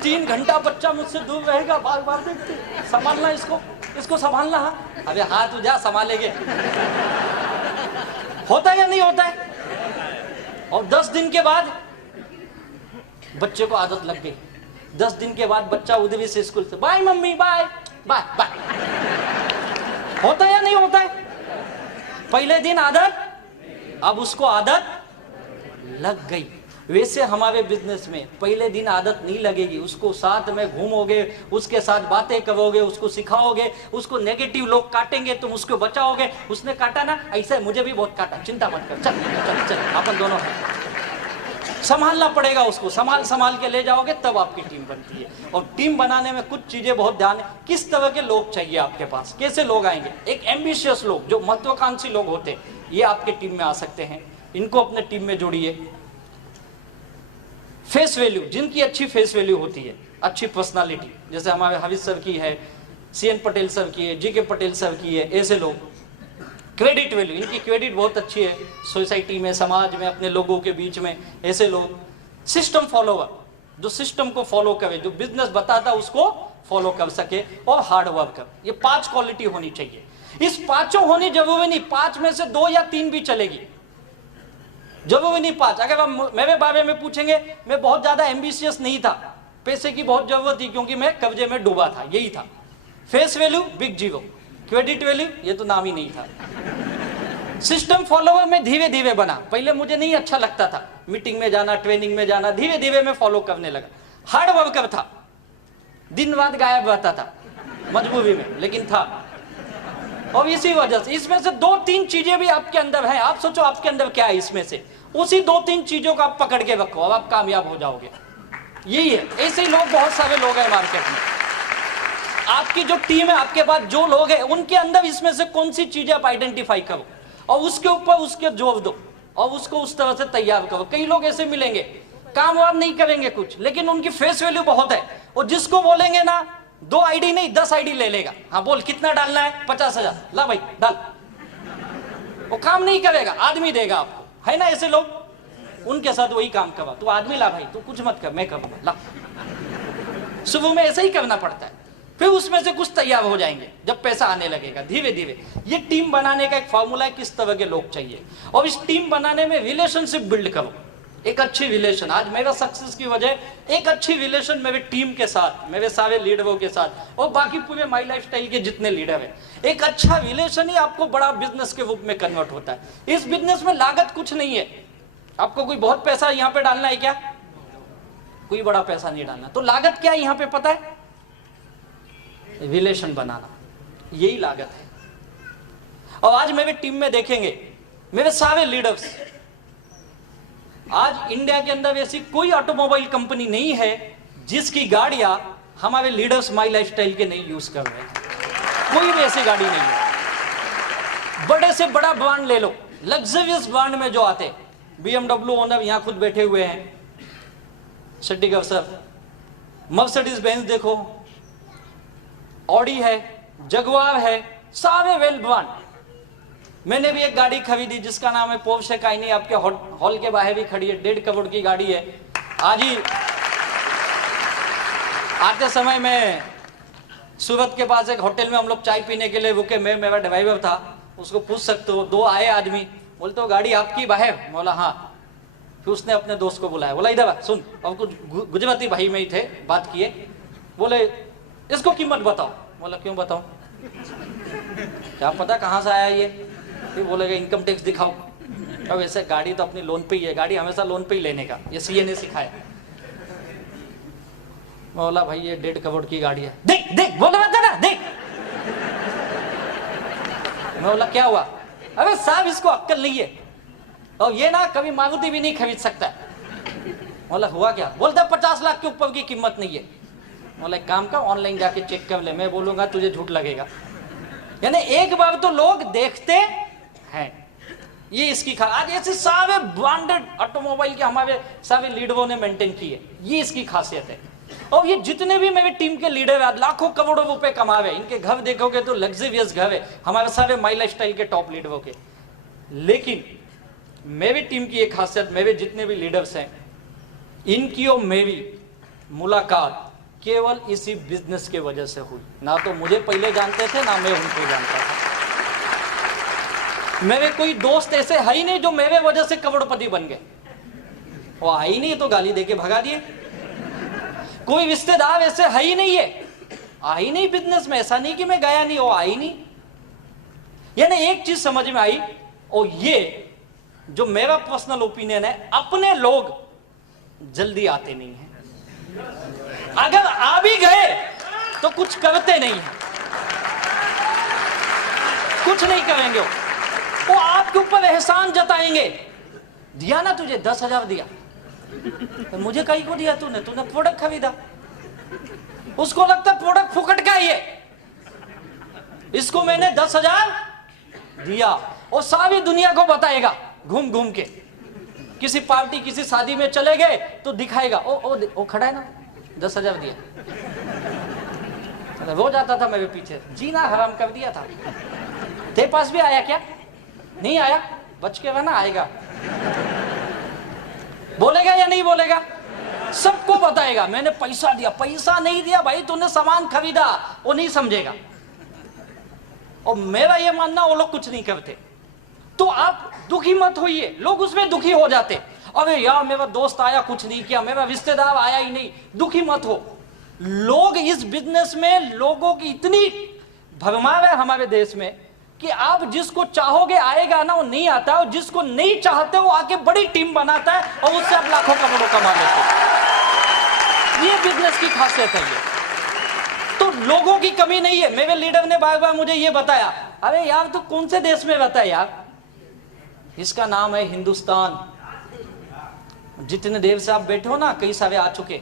3 घंटा बच्चा मुझसे दूर रहेगा, बार बार देखते, संभालना इसको संभालना। हाँ अबे हाँ तू जा संभालेगे। होता है या नहीं होता है? और 10 दिन के बाद बच्चे को आदत लग गई। 10 दिन के बाद बच्चा उधरी से स्कूल से, bye mummy bye bye bye. होता है या नहीं होता है? पहले दिन आदत, अब उसको आदत लग गई। वैसे हमारे बिजनेस में पहले दिन आदत नहीं लगेगी, उसको साथ में घूमोगे, उसके साथ बातें करोगे, उसको सिखाओगे, उसको नेगेटिव लोग काटेंगे, तुम उसको बचाओगे। उसने काटा ना, ऐसे मुझे भी बहुत काटा, चिंता मत कर, चल चल चल, अपन दोनों संभालना पड़ेगा उसको, संभाल के ले जाओगे तब आपकी टीम बनती है। और टीम बनाने में कुछ चीजें बहुत ध्यान है, किस तरह के लोग चाहिए आपके पास, कैसे लोग आएंगे। एक एम्बिशियस लोग, जो महत्वाकांक्षी लोग होते हैं, ये आपके टीम में आ सकते हैं, इनको अपने टीम में जोड़िए। फेस वैल्यू, जिनकी अच्छी फेस वैल्यू होती है, अच्छी पर्सनालिटी, जैसे हमारे हाविज सर की है, CN पटेल सर की है, GK पटेल सर की है, ऐसे लोग। क्रेडिट वैल्यू, इनकी क्रेडिट बहुत अच्छी है सोसाइटी में, समाज में, अपने लोगों के बीच में, ऐसे लोग। सिस्टम फॉलोवर, जो सिस्टम को फॉलो करे, जो बिजनेस बताता उसको फॉलो कर सके, और हार्ड वर्कर। ये 5 क्वालिटी होनी चाहिए। इस 5 होनी जरूरी नहीं, 5 में से 2 या 3 भी चलेगी, जरूरी नहीं 5। अगर आप मेरे बारे में पूछेंगे, मैं बहुत ज्यादा एम्बिशियस नहीं था, पैसे की बहुत जरूरत थी क्योंकि मैं कर्जे में डूबा था, यही था। Face value big zero, credit value ये तो नाम ही नहीं था। सिस्टम फॉलोवर में धीरे धीरे बना, पहले मुझे नहीं अच्छा लगता था, मीटिंग में जाना, ट्रेनिंग में जाना, धीरे धीरे मैं फॉलो करने लगा। हार्ड वर्कर था, दिन रात गायब रहता था मजबूरी में, लेकिन था। और इसी वजह से इसमें से 2-3 चीजें भी आपके अंदर हैं। आप सोचो आपके अंदर क्या है, इसमें से उसी 2-3 चीजों को आप पकड़ के रखो, अब आप कामयाब हो जाओगे। यही है, ऐसे ही लोग, बहुत सारे लोग हैं मार्केट में। आपकी जो टीम है, आपके पास जो लोग हैं, उनके अंदर इसमें से कौन सी चीजें आप आइडेंटिफाई करो, और उसके ऊपर उसके जोर दो, और उसको उस तरह से तैयार करो। कई लोग ऐसे मिलेंगे, काम वाम नहीं करेंगे कुछ, लेकिन उनकी फेस वैल्यू बहुत है, और जिसको बोलेंगे ना 2 आईडी नहीं 10 आईडी ले लेगा। हाँ बोल कितना डालना है, 50,000, ला भाई डाल। वो काम नहीं करेगा, आदमी देगा आपको, है ना ऐसे लोग। उनके साथ वही काम करवा, तू आदमी ला भाई, तू कुछ मत कर, मैं करूंगा, ला। शुरू में ऐसे ही करना पड़ता है, फिर उसमें से कुछ तैयार हो जाएंगे जब पैसा आने लगेगा, धीरे धीरे। ये टीम बनाने का एक फॉर्मूला है, किस तरह के लोग चाहिए। और इस टीम बनाने में रिलेशनशिप बिल्ड करो, एक अच्छी रिलेशन। आज मेरा सक्सेस की वजह एक अच्छी रिलेशन मेरे टीम के साथ, मेरे सारे लीडरों के साथ, और बाकी पूरे माई लाइफस्टाइल के जितने लीडर हैं। एक अच्छा रिलेशन ही आपको बड़ा बिजनेस के रूप में कन्वर्ट होता है। इस बिजनेस में लागत कुछ नहीं है, आपको कोई बहुत पैसा यहाँ पे डालना है क्या, कोई बड़ा पैसा नहीं डालना। तो लागत क्या है यहाँ पे पता है, रिलेशन बनाना, यही लागत है। और आज मेरे टीम में देखेंगे, मेरे सारे लीडर्स, आज इंडिया के अंदर ऐसी कोई ऑटोमोबाइल कंपनी नहीं है जिसकी गाड़ियां हमारे लीडर्स माई लाइफस्टाइल के नहीं यूज कर रहे हैं। कोई भी ऐसी गाड़ी नहीं है। बड़े से बड़ा ब्रांड ले लो, लग्जरियस ब्रांड में जो आते, BMW ओनर यहां खुद बैठे हुए हैं, शेट्टी सर, मर्सिडीज बेंज देखो, ऑडी है, जगुआर है, सारे वेल ब्रांड। मैंने भी एक गाड़ी खरीदी जिसका नाम है पोर्शे कायनी, आपके हॉल के बाहर भी खड़ी है, 1.5 करोड़ की गाड़ी है। आज ही आते समय में सूरत के पास एक होटल में हम लोग चाय पीने के लिए रुके, मैं मेरा ड्राइवर था, उसको पूछ सकते हो, 2 आए आदमी, बोलते हो गाड़ी आपकी बाहर? बोला हाँ। फिर उसने अपने दोस्त को बुलाया, बोला इधर सुन, और कुछ गुजराती भाई में ही थे, बात किए, बोले इसको कीमत बताओ। बोला क्यों बताओ, क्या पता कहाँ से आया ये। फिर बोलेगा इनकम टैक्स दिखाओ। अब ऐसे गाड़ी तो अपनी लोन पे ही है, गाड़ी हमेशा लोन पे ही लेने का, ये सीए ने सिखाया। बोला भाई ये 1.5 करोड़ की गाड़ी है। देख देख बोले मत ना, देख। मैं बोला क्या हुआ? अबे साहब इसको अक्कल नहीं है, और ये ना कभी मारुति भी नहीं खरीद सकता। बोला हुआ क्या? बोलता 50 लाख के ऊपर की कीमत नहीं है। बोला एक काम का ऑनलाइन जाके चेक कर ले, मैं बोलूंगा तुझे झूठ लगेगा। यानी एक बार तो लोग देखते हैं, ये इसकी आज ऐसे सारे ब्रांडेड ऑटोमोबाइल के हमारे सारे लीडरों ने मेंटेन की है, ये इसकी खासियत है। और ये जितने भी मेरे टीम के लीडर हैं, लाखों करोड़ों रुपए कमा रहे हैं, इनके घर देखोगे तो लग्जरियस घर है, हमारे सारे माई लाइफस्टाइल के टॉप लीडरों के। लेकिन मेरी टीम की एक खासियत, मेरे जितने भी लीडर्स हैं, इनकी और मेरी मुलाकात केवल इसी बिजनेस के वजह से हुई। ना तो मुझे पहले जानते थे, ना मैं उनको जानता था। मेरे कोई दोस्त ऐसे है ही नहीं जो मेरे वजह से करोड़पति बन गए, वो है ही नहीं तो गाली देके भगा दिए। कोई रिश्तेदार ऐसे है ही नहीं है, आ ही नहीं बिजनेस में, ऐसा नहीं कि मैं गया नहीं, वो आ ही नहीं। यानी एक चीज समझ में आई, और ये जो मेरा पर्सनल ओपिनियन है, अपने लोग जल्दी आते नहीं हैं, अगर आ भी गए तो कुछ करते नहीं है, कुछ नहीं करेंगे। वो आपके ऊपर एहसान जताएंगे, दिया ना तुझे 10,000 दिया, तो मुझे कहीं को दिया तूने प्रोडक्ट खरीदा। उसको लगता प्रोडक्ट फुकट का ही है, इसको मैंने 10,000 दिया, और सारी दुनिया को बताएगा घूम घूम के। किसी पार्टी किसी शादी में चले गए तो दिखाएगा, ओ खड़ा है ना, 10,000 दिया। रोज आता था मेरे पीछे, जीना हराम कर दिया था। तेरे पास भी आया क्या? नहीं आया, बच के रहना, आएगा। बोलेगा या नहीं बोलेगा? सबको बताएगा मैंने पैसा दिया। पैसा नहीं दिया भाई, तूने सामान खरीदा, वो नहीं समझेगा। और मेरा ये मानना, वो लोग कुछ नहीं करते। तो आप दुखी मत होइए, लोग उसमें दुखी हो जाते, अरे यार मेरा दोस्त आया कुछ नहीं किया, मेरा रिश्तेदार आया ही नहीं। दुखी मत हो, लोग इस बिजनेस में, लोगों की इतनी भरमार है हमारे देश में कि आप जिसको चाहोगे आएगा ना, वो नहीं आता, और जिसको नहीं चाहते वो आके बड़ी टीम बनाता है, और उससे आप लाखों करोड़ों कमा लेते हैं। ये बिजनेस की खासियत है। ये तो लोगों की कमी नहीं है। मेरे लीडर ने बार बार मुझे ये बताया, अरे यार तू कौन से देश में रहता है यार? इसका नाम है हिंदुस्तान। जितने देर से आप बैठे हो ना, कई सारे आ चुके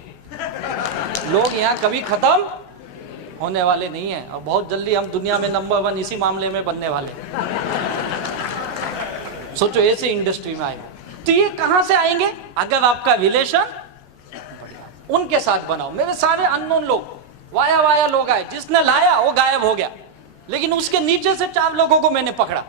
लोग यहाँ कभी खत्म होने वाले नहीं है, और बहुत जल्दी हम दुनिया में नंबर 1 इसी मामले में बनने वाले। सोचो ऐसे इंडस्ट्री में आए, तो ये कहां से आएंगे? अगर आपका रिलेशन उनके साथ बनाओ। मेरे सारे अननोन लोग, वाया वाया लोग आए, जिसने लाया वो गायब हो गया, लेकिन उसके नीचे से 4 लोगों को मैंने पकड़ा,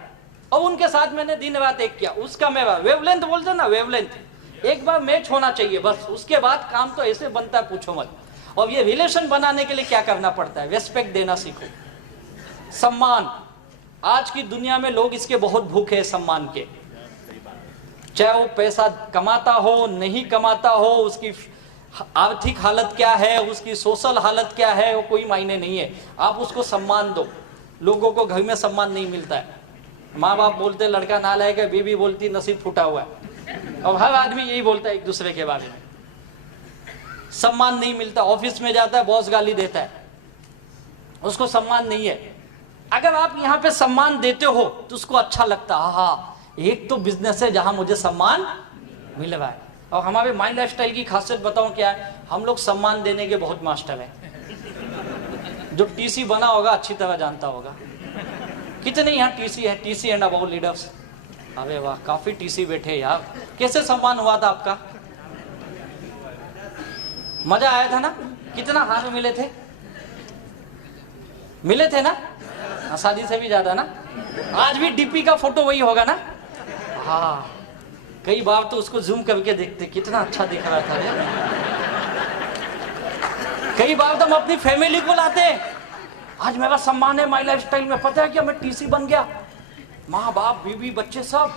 और उनके साथ मैंने दिन रात एक किया। उसका मेरा वेवलेंथ बोलते ना, वेवलेंथ एक बार मैच होना चाहिए बस, उसके बाद काम तो ऐसे बनता है पूछो मत। और ये रिलेशन बनाने के लिए क्या करना पड़ता है? रेस्पेक्ट देना सीखो, सम्मान। आज की दुनिया में लोग इसके बहुत भूखे हैं, सम्मान के। चाहे वो पैसा कमाता हो नहीं कमाता हो, उसकी आर्थिक हालत क्या है, उसकी सोशल हालत क्या है, वो कोई मायने नहीं है। आप उसको सम्मान दो। लोगों को घर में सम्मान नहीं मिलता है। माँ बाप बोलते लड़का नालायक है, बीवी बोलती नसीब फूटा हुआ है, और हर आदमी यही बोलता है एक दूसरे के बारे में। सम्मान नहीं मिलता। ऑफिस में जाता है, बॉस गाली देता है, उसको सम्मान नहीं है। अगर आप यहाँ पे सम्मान देते हो तो उसको अच्छा लगता है, हाँ एक तो बिजनेस है जहां मुझे सम्मान मिल रहा है। और हमारे माई लाइफस्टाइल की खासियत बताऊं क्या है, हम लोग सम्मान देने के बहुत मास्टर हैं। जो टीसी बना होगा अच्छी तरह जानता होगा। कितने यहाँ टीसी है, टीसी एंड अबाउट लीडर्स? अरे वाह, काफी टीसी बैठे यार। कैसे सम्मान हुआ था आपका? मजा आया था ना? कितना हार मिले थे? मिले थे ना? शादी से भी ज्यादा ना? आज भी डीपी का फोटो वही होगा ना? हाँ, कई बार तो उसको जूम करके देखते, कितना अच्छा दिख रहा था यार। कई बार तो हम अपनी फैमिली को लाते, आज मेरा सम्मान है माई लाइफस्टाइल में, पता है क्या, मैं टीसी बन गया। माँ बाप बीवी बच्चे सब,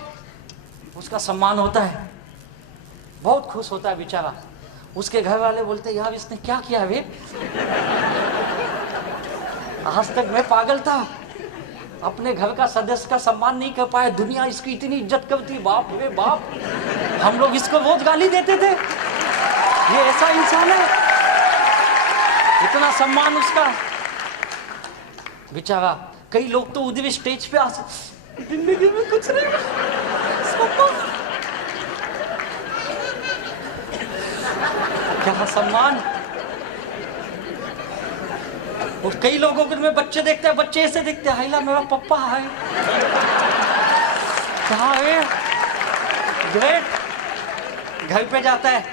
उसका सम्मान होता है, बहुत खुश होता है बेचारा। उसके घर वाले बोलते यार इसने क्या किया वे, आज तक मैं पागल था, अपने घर का सदस्य का सम्मान नहीं कर पाया, दुनिया इसकी इतनी इज्जत करती, बाप रे बाप, हम लोग इसको रोज गाली देते थे, ये ऐसा इंसान है, इतना सम्मान उसका बेचारा। कई लोग तो उधर स्टेज पे आ, जिंदगी में कुछ नहीं, क्या सम्मान। और कई लोगों को में बच्चे देखते हैं, बच्चे ऐसे देखते हैं, हाइला मेरा पप्पा है, कहाँ है, ग्रेट। घर पे जाता है,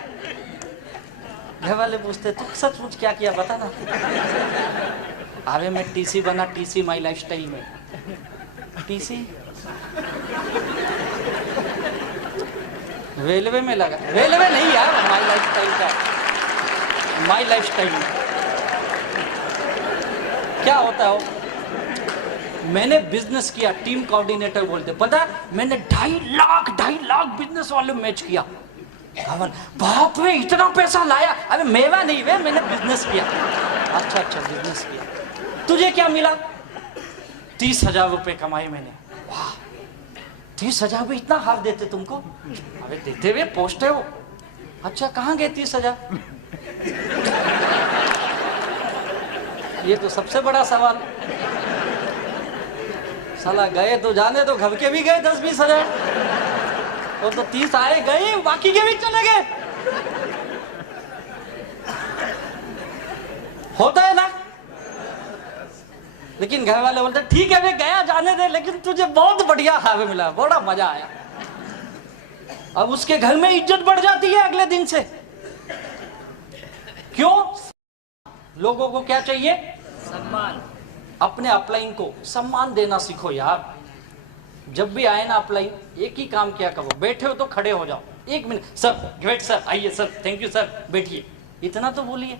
घर वाले पूछते तू सचमुच क्या किया बता ना। अरे मैं टीसी बना, टीसी माई लाइफस्टाइल में। टीसी रेलवे में लगा, रेलवे नहीं यार, माई लाइफस्टाइल का, माई लाइफस्टाइल में क्या होता है। मैंने बिजनेस किया, टीम कोऑर्डिनेटर बोलते, पता है मैंने 2.5 लाख बिजनेस वाले मैच किया। बाप रे इतना पैसा लाया, अरे मेवा नहीं वे, मैंने बिजनेस किया। अच्छा बिजनेस किया, तुझे क्या मिला? 30,000 रुपए कमाए मैंने। वाह, 30,000 भी इतना हार देते तुमको? अरे देते हुए पोस्टे हो। अच्छा कहाँ गए 30,000? ये तो सबसे बड़ा सवाल। साला गए तो जाने तो, घर के भी गए 10-20 हजार, वो तो 30 आए गए, बाकी के भी चले गए। होता है ना? लेकिन घर वाले बोलते ठीक है वे गया जाने दे, लेकिन तुझे बहुत बढ़िया हावे मिला, बड़ा मजा आया। अब उसके घर में इज्जत बढ़ जाती है अगले दिन से। क्यों? लोगों को क्या चाहिए? सम्मान। अपने अपलाइन को सम्मान देना सीखो यार। जब भी आए ना अपलाइन, एक ही काम किया करो, बैठे हो तो खड़े हो जाओ, 1 मिनट सर, ग्रेट सर, आइए सर, थैंक यू सर, बैठिए, इतना तो बोलिए।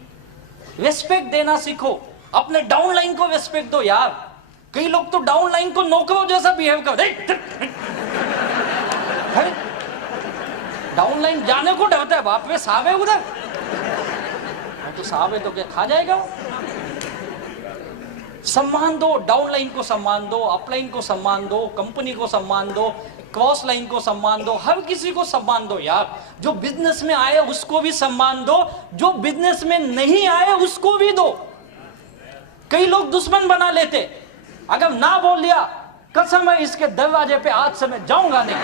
रेस्पेक्ट देना सीखो, अपने डाउन लाइन को रेस्पेक्ट दो यार। कई लोग तो डाउन लाइन को नौकरों जैसा बिहेव करते, डाउन लाइन जाने को डरता है, बाप रे साहब है उधर, तो साहब है तो क्या खा जाएगा। सम्मान दो, डाउन लाइन को सम्मान दो, अपलाइन को सम्मान दो, कंपनी को सम्मान दो, क्रॉस लाइन को सम्मान दो, हर किसी को सम्मान दो यार। जो बिजनेस में आए उसको भी सम्मान दो, जो बिजनेस में नहीं आए उसको भी दो। कई लोग दुश्मन बना लेते, अगर ना बोल दिया कसम है इसके दरवाजे पे आज से मैं जाऊंगा नहीं।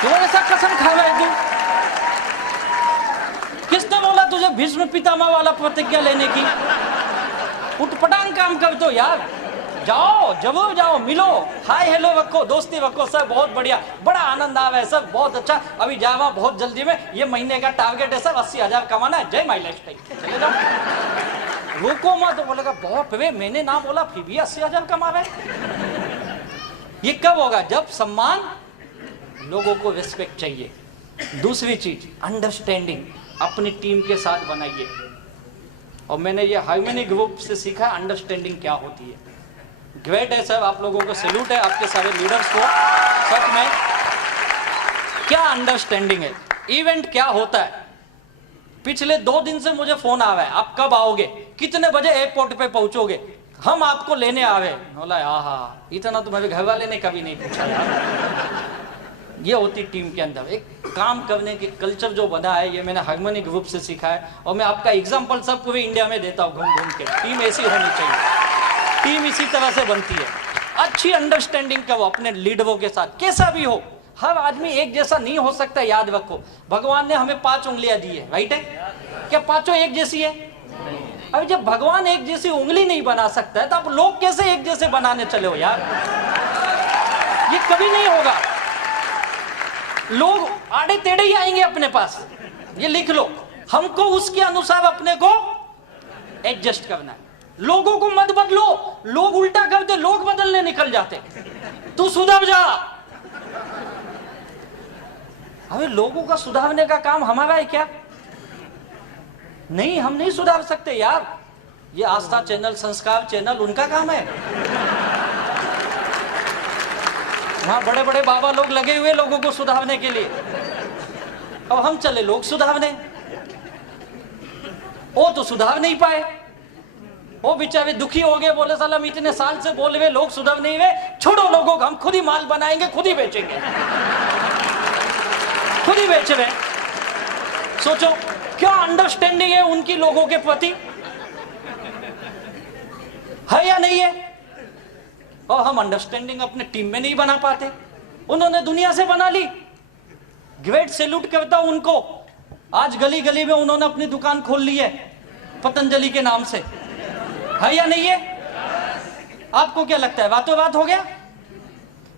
क्यों ऐसा कसम खा रहा है तू? किसने बोला तुझे भीष्म पितामह वाला प्रतिज्ञा लेने की? उठपटांग काम कर दो यार, जाओ जरूर जाओ, मिलो, हाय हेलो रखो, दोस्ती रखो, सर बहुत बढ़िया, बड़ा आनंद आ रहा है सर, बहुत अच्छा, अभी जावा बहुत जल्दी में, ये महीने का टारगेट है सर 80,000 कमाना है, जय माई लाइफस्टाइल, चले जाओ। रुको मत, तो बोलेगा बहुत वे मैंने ना बोला फिर भी 80,000 कमा रहे। ये कब होगा? जब सम्मान, लोगों को रिस्पेक्ट चाहिए। दूसरी चीज अंडरस्टैंडिंग अपनी टीम के साथ बनाइए, और मैंने ये हार्मनी ग्रुप से सीखा अंडरस्टैंडिंग क्या होती है। ग्रेट है सर, आप लोगों को सैल्यूट है, आपके सारे लीडर्स को। सच में क्या अंडरस्टैंडिंग है। इवेंट क्या होता है? पिछले 2 दिन से मुझे फोन आ रहा है, आप कब आओगे, कितने बजे एयरपोर्ट पे पहुंचोगे, हम आपको लेने आ रहे। बोला आहा, इतना तो मेरे घर वाले ने कभी नहीं पूछा यार। ये होती टीम के अंदर एक काम करने की कल्चर जो बना है, ये मैंने हार्मनी ग्रुप से सीखा है, और मैं आपका एग्जांपल सब पूरे इंडिया में देता हूँ घूम घूम के। टीम ऐसी होनी चाहिए, टीम इसी तरह से बनती है। अच्छी अंडरस्टैंडिंग करो अपने लीडरों के साथ, कैसा भी हो। हर आदमी एक जैसा नहीं हो सकता, याद रखो। भगवान ने हमें 5 उंगलियां दी है, राइट है? क्या पांचों एक जैसी है? अभी जब भगवान एक जैसी उंगली नहीं बना सकता है तो आप लोग कैसे एक जैसे बनाने चले हो यार? ये कभी नहीं होगा। लोग आड़े टेढ़े ही आएंगे अपने पास, ये लिख लो। हमको उसके अनुसार अपने को एडजस्ट करना है। लोगों को मत बदलो, लोग उल्टा करते, लोग बदलने निकल जाते। तू सुधर जा। अबे लोगों का सुधारने का काम हमारा है क्या? नहीं, हम नहीं सुधार सकते यार। ये आस्था चैनल, संस्कार चैनल, उनका काम है। वहां बड़े बड़े बाबा लोग लगे हुए लोगों को सुधारने के लिए, अब हम चले लोग सुधारने। वो तो सुधार नहीं पाए, वो बेचारे दुखी हो गए, बोले साला हम इतने साल से बोल रहे लोग सुधर नहीं हुए, छोड़ो लोगों को, हम खुद ही माल बनाएंगे, खुद ही बेचेंगे, खुद ही बेच रहे। सोचो क्या अंडरस्टैंडिंग है उनकी लोगों के प्रति, है या नहीं है? और हम अंडरस्टैंडिंग अपने टीम में नहीं बना पाते, उन्होंने दुनिया से बना ली। ग्रेट सैल्यूट करता हूं उनको। आज गली गली में उन्होंने अपनी दुकान खोल ली है पतंजलि के नाम से, है या नहीं है? आपको क्या लगता है बातों बात हो गया?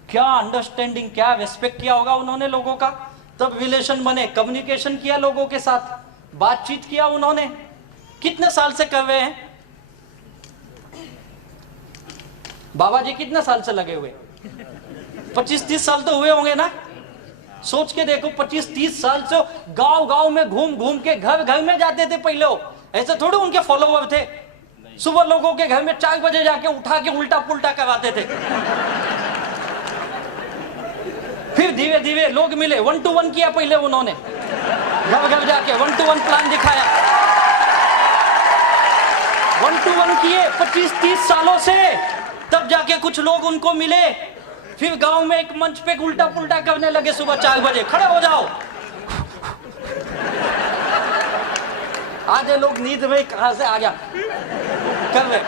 क्या अंडरस्टैंडिंग, क्या रिस्पेक्ट किया होगा उन्होंने लोगों का, तब रिलेशन बने, कम्युनिकेशन किया लोगों के साथ, बातचीत किया उन्होंने। कितने साल से कर रहे हैं बाबा जी? कितने साल से लगे हुए? 25-30 साल तो हुए होंगे ना। सोच के देखो, 25-30 साल से गांव गांव में घूम घूम के, घर घर में जाते थे पहले। ऐसे थोड़े उनके फॉलोवर थे, सुबह लोगों के घर में 4 बजे जाके उठा के उल्टा पुल्टा करवाते थे। फिर धीरे धीरे लोग मिले, 1 to 1 किया पहले उन्होंने, घर घर जाके 1 to 1 प्लान दिखाया। 1 to 1 किए 25-30 सालों से, तब जाके कुछ लोग उनको मिले। फिर गांव में एक मंच पे उल्टा पुल्टा करने लगे, सुबह 4 बजे खड़े हो जाओ। आधे लोग नींद में कहां से आ गया कर रहे।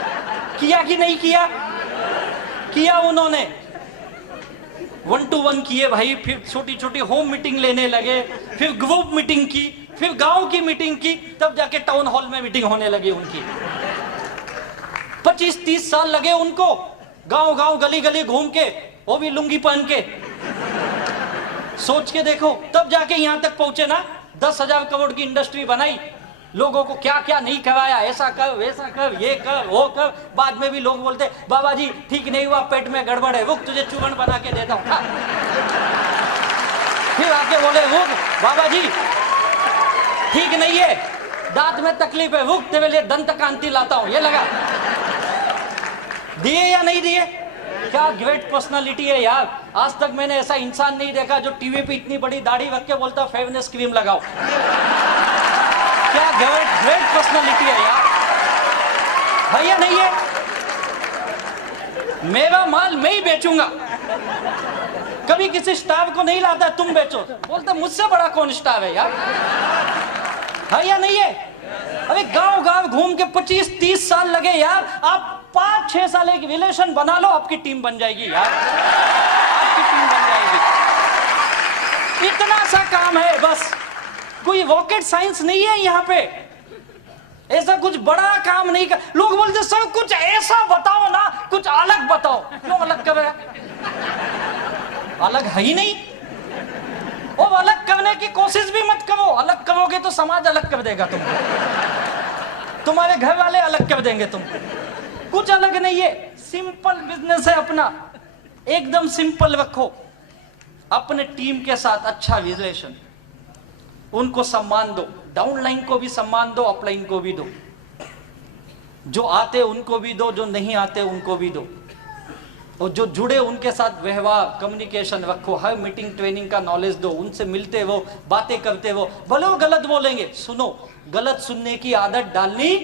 किया कि नहीं किया? किया उन्होंने। 1 to 1 किए भाई। फिर छोटी छोटी होम मीटिंग लेने लगे, फिर ग्रुप मीटिंग की, फिर गांव की मीटिंग की, तब जाके टाउन हॉल में मीटिंग होने लगी उनकी। 25-30 साल लगे उनको, गांव गांव गली गली घूम के, वो भी लुंगी पहन के। सोच के देखो, तब जाके यहां तक पहुंचे ना। 10,000 करोड़ की इंडस्ट्री बनाई, लोगों को क्या क्या नहीं करवाया, ऐसा कर वैसा कर, ये कर वो कर। बाद में भी लोग बोलते बाबा जी ठीक नहीं हुआ, पेट में गड़बड़ है, रुक तुझे चूर्ण बना के देता हूं। फिर आके बोले रुक बाबा जी ठीक नहीं है, दांत में तकलीफ है, रुक तेरे लिए दंत कांति लाता हूं, ये लगा। दिए या नहीं दिए? क्या ग्रेट पर्सनालिटी है यार। आज तक मैंने ऐसा इंसान नहीं देखा जो टीवी पे इतनी बड़ी दाढ़ी रख के बोलता फेयरनेस क्रीम लगाओ। क्या ग्रेट पर्सनालिटी है यार, है या नहीं है? मेरा माल मैं ही बेचूंगा, कभी किसी स्टार को नहीं लाता तुम बेचो। बोलते मुझसे बड़ा कौन स्टार है यार, है या नहीं है? अरे गांव गांव घूम के 25-30 साल लगे यार। आप 5-6 साल एक रिलेशन बना लो, आपकी टीम बन जाएगी यार, आपकी टीम बन जाएगी। इतना सा काम है बस, कोई रॉकेट साइंस नहीं है यहाँ पे, ऐसा कुछ बड़ा काम नहीं कर। लोग बोलते सर कुछ ऐसा बताओ ना, कुछ अलग बताओ। क्यों अलग कर रहे? अलग है ही नहीं। और अलग करने की कोशिश भी मत करो, अलग करोगे तो समाज अलग कर देगा तुमको, तुम्हारे घर वाले अलग कर देंगे तुमको। कुछ अलग नहीं है, सिंपल बिजनेस है अपना, एकदम सिंपल रखो। अपने टीम के साथ अच्छा रिलेशन, उनको सम्मान दो, डाउनलाइन को भी सम्मान दो, अपलाइन को भी दो। जो आते उनको भी दो, जो नहीं आते उनको भी दो। और जो जुड़े उनके साथ व्यवहार कम्युनिकेशन रखो, हर मीटिंग ट्रेनिंग का नॉलेज दो, उनसे मिलते वो, बातें करते वो। भले वो गलत बोलेंगे, सुनो, गलत सुनने की आदत डालनी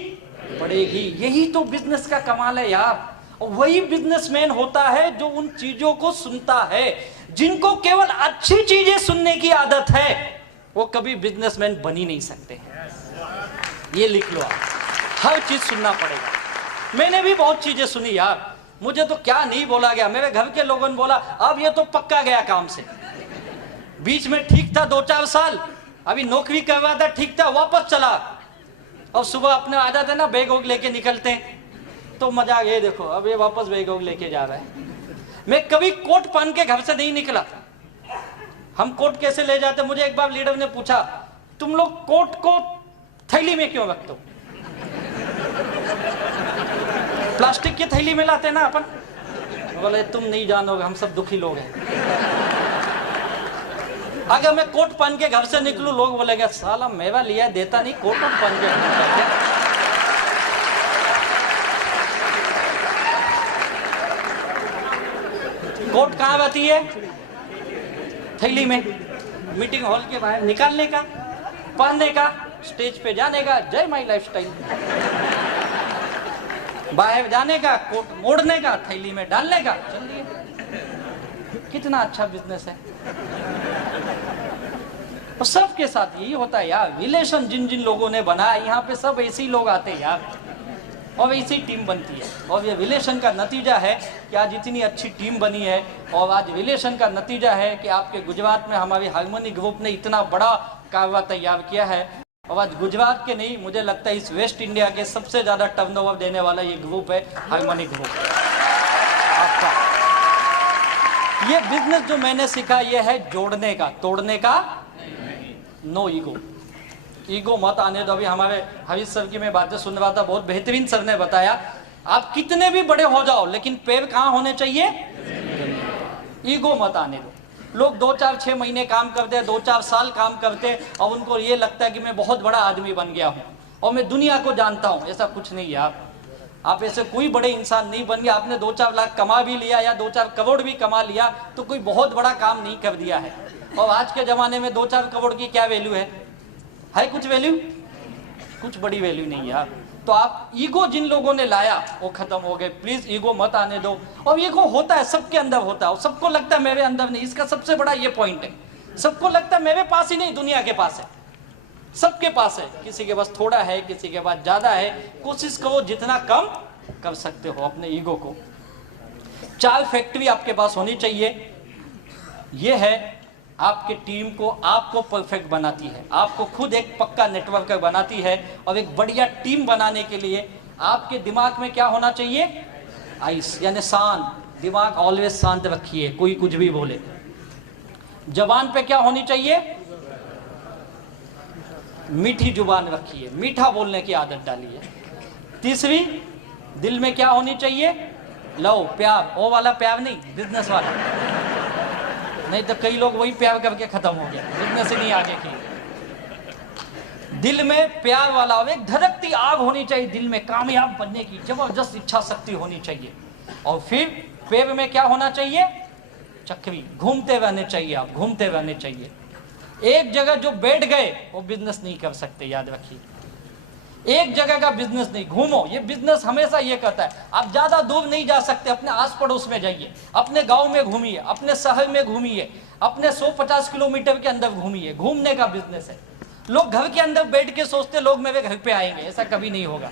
पड़ेगी। यही तो बिजनेस का कमाल है यार। और वही बिजनेसमैन होता है जो उन चीजों को सुनता है। जिनको केवल अच्छी चीजें सुनने की आदत है, वो कभी बिजनेसमैन बन ही नहीं सकते। ये लिख लो आप, हर चीज सुनना पड़ेगा। मैंने भी बहुत चीजें सुनी यार, मुझे तो क्या नहीं बोला गया, मेरे घर के लोगों ने बोला अब ये तो पक्का गया काम से। बीच में ठीक था 2-4 साल, अभी नौकरी करवाता ठीक था, वापस चला। और सुबह अपने आ जाते ना बैग वैग लेके निकलते हैं, तो मजा ये देखो अब ये वापस बैग वैग लेके जा रहा है। मैं कभी कोट पहन के घर से नहीं निकला। हम कोट कैसे ले जाते, मुझे एक बार लीडर ने पूछा तुम लोग कोट को थैली में क्यों रखते हो? प्लास्टिक की थैली में लाते ना अपन। बोले तुम नहीं जानोगे, हम सब दुखी लोग हैं। अगर मैं कोट पहन के घर से निकलूं, लोग बोलेंगे साला मेवा लिया देता नहीं, कोट पहन के कोट कहाँ रहती है? थैली में। मीटिंग हॉल के बाहर निकालने का, पहनने का, स्टेज पे जाने का, जय माई लाइफस्टाइल। बाहर जाने का, कोट मोड़ने का, थैली में डालने का, चलिए। कितना अच्छा बिजनेस है। और सबके साथ यही होता है यार, रिलेशन जिन जिन लोगों ने बनाया, यहाँ पे सब ऐसे ही लोग आते हैं यार, और ऐसी टीम बनती है। और ये रिलेशन का नतीजा है कि आज इतनी अच्छी टीम बनी है। और आज रिलेशन का नतीजा है कि आपके गुजरात में हमारी हार्मनी ग्रुप ने इतना बड़ा कारोबार तैयार किया है। और आज गुजरात के नहीं, मुझे लगता है इस वेस्ट इंडिया के सबसे ज्यादा टर्नओवर देने वाला ये ग्रुप है, हार्मनी ग्रुप आपका। ये बिजनेस जो मैंने सीखा ये है जोड़ने का, तोड़ने का। नो ईगो, ईगो मत आने दो। अभी हमारे हरीश सर की मैं बातें सुन रहा था, बहुत बेहतरीन सर ने बताया आप कितने भी बड़े हो जाओ लेकिन पैर कहाँ होने चाहिए? ईगो मत आने दो। लोग 2-4-6 महीने काम करते हैं, 2-4 साल काम करते हैं और उनको ये लगता है कि मैं बहुत बड़ा आदमी बन गया हूँ और मैं दुनिया को जानता हूँ। ऐसा कुछ नहीं है। आप ऐसे कोई बड़े इंसान नहीं बन गया। आपने 2-4 लाख कमा भी लिया या 2-4 करोड़ भी कमा लिया तो कोई बहुत बड़ा काम नहीं कर दिया है। और आज के जमाने में 2-4 करोड़ की क्या वैल्यू है कुछ वैल्यू? कुछ बड़ी वैल्यू नहीं यार। तो आप ईगो जिन लोगों ने लाया वो खत्म हो गए। प्लीज ईगो मत आने दो। और ईगो होता है, सबके अंदर होता है, सबको लगता है मेरे अंदर नहीं। इसका सबसे बड़ा ये पॉइंट है, सबको लगता है मेरे पास ही नहीं, दुनिया के पास है, सबके पास है। किसी के पास थोड़ा है, किसी के पास ज्यादा है। कोशिश करो जितना कम कर सकते हो अपने ईगो को। 4 फैक्ट्री आपके पास होनी चाहिए। ये है आपके टीम को, आपको परफेक्ट बनाती है, आपको खुद एक पक्का नेटवर्क बनाती है। और एक बढ़िया टीम बनाने के लिए आपके दिमाग में क्या होना चाहिए? आइस, यानी शांत दिमाग। ऑलवेज शांत रखिए, कोई कुछ भी बोले। जबान पे क्या होनी चाहिए? मीठी जुबान रखिए, मीठा बोलने की आदत डालिए। तीसरी, दिल में क्या होनी चाहिए? लव, प्यार। वो वाला प्यार नहीं, बिजनेस वाला। नहीं तो कई लोग वही प्यार करके खत्म हो गया, बिजनेस ही नहीं आगे की। दिल में प्यार वाला, एक धड़कती आग होनी चाहिए दिल में, कामयाब बनने की जबरदस्त इच्छा शक्ति होनी चाहिए। और फिर पैर में क्या होना चाहिए? चक्री, घूमते रहने चाहिए। आप घूमते रहने चाहिए। एक जगह जो बैठ गए वो बिजनेस नहीं कर सकते, याद रखिए। एक जगह का बिजनेस नहीं, घूमो। ये बिजनेस हमेशा ये कहता है आप ज्यादा दूर नहीं जा सकते, अपने आस पड़ोस में जाइए, अपने गांव में घूमिए, अपने शहर में घूमिए, अपने 150 किलोमीटर के अंदर घूमिए। घूमने का बिजनेस है। लोग घर के अंदर बैठ के सोचते लोग मेरे घर पे आएंगे, ऐसा कभी नहीं होगा।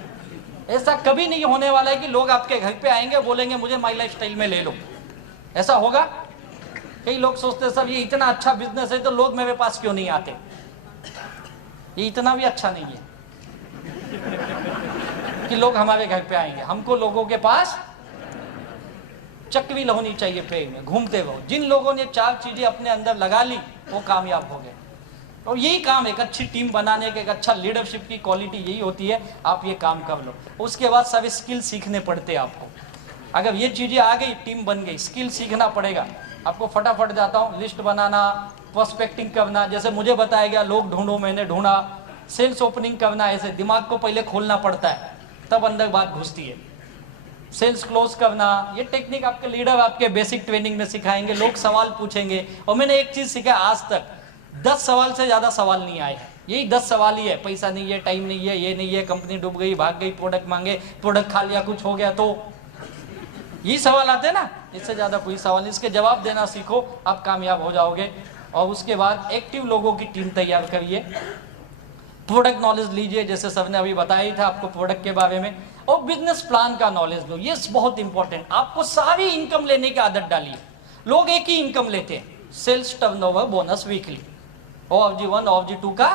ऐसा कभी नहीं होने वाला है कि लोग आपके घर पे आएंगे बोलेंगे मुझे माई लाइफ स्टाइल में ले लो। ऐसा होगा? कई लोग सोचते सब ये इतना अच्छा बिजनेस है तो लोग मेरे पास क्यों नहीं आते। ये इतना भी अच्छा नहीं है कि लोग हमारे घर पे आएंगे। हमको लोगों के पास चक्री होनी चाहिए, पेड़ में घूमते रहो। जिन लोगों ने 4 चीजें अपने अंदर लगा ली वो कामयाब हो गए। और यही काम एक अच्छी टीम बनाने के, एक अच्छा लीडरशिप की क्वालिटी यही होती है। आप ये काम कर लो, उसके बाद सब स्किल सीखने पड़ते हैं आपको। अगर ये चीजें आ गई, टीम बन गई, स्किल सीखना पड़ेगा आपको। फटाफट जाता हूँ, लिस्ट बनाना, प्रोस्पेक्टिंग करना, जैसे मुझे बताया गया, लोग ढूंढो, मैंने ढूंढा। सेल्स ओपनिंग करना, ऐसे दिमाग को पहले खोलना पड़ता है तब अंदर बात घुसती है। सेल्स क्लोज करना, ये टेक्निक आपके लीडर आपके बेसिक ट्रेनिंग में सिखाएंगे। लोग सवाल पूछेंगे। और मैंने एक चीज सीखा, आज तक 10 सवाल से ज्यादा सवाल नहीं आए। यही 10 सवाल ही है, पैसा नहीं है, टाइम नहीं है, ये नहीं है, कंपनी डूब गई, भाग गई, प्रोडक्ट मांगे, प्रोडक्ट खा लिया, कुछ हो गया, तो यही सवाल आते हैं ना। इससे ज्यादा कोई सवाल नहीं। इसके जवाब देना सीखो, आप कामयाब हो जाओगे। और उसके बाद एक्टिव लोगों की टीम तैयार करिए। प्रोडक्ट नॉलेज लीजिए, जैसे सर ने अभी बताया ही था आपको प्रोडक्ट के बारे में। और बिजनेस प्लान का नॉलेज लो, ये बहुत इंपॉर्टेंट। आपको सारी इनकम लेने की आदत डालिए। लोग एक ही इनकम लेते हैं, sales turnover bonus weekly, OFG1 OFG2 का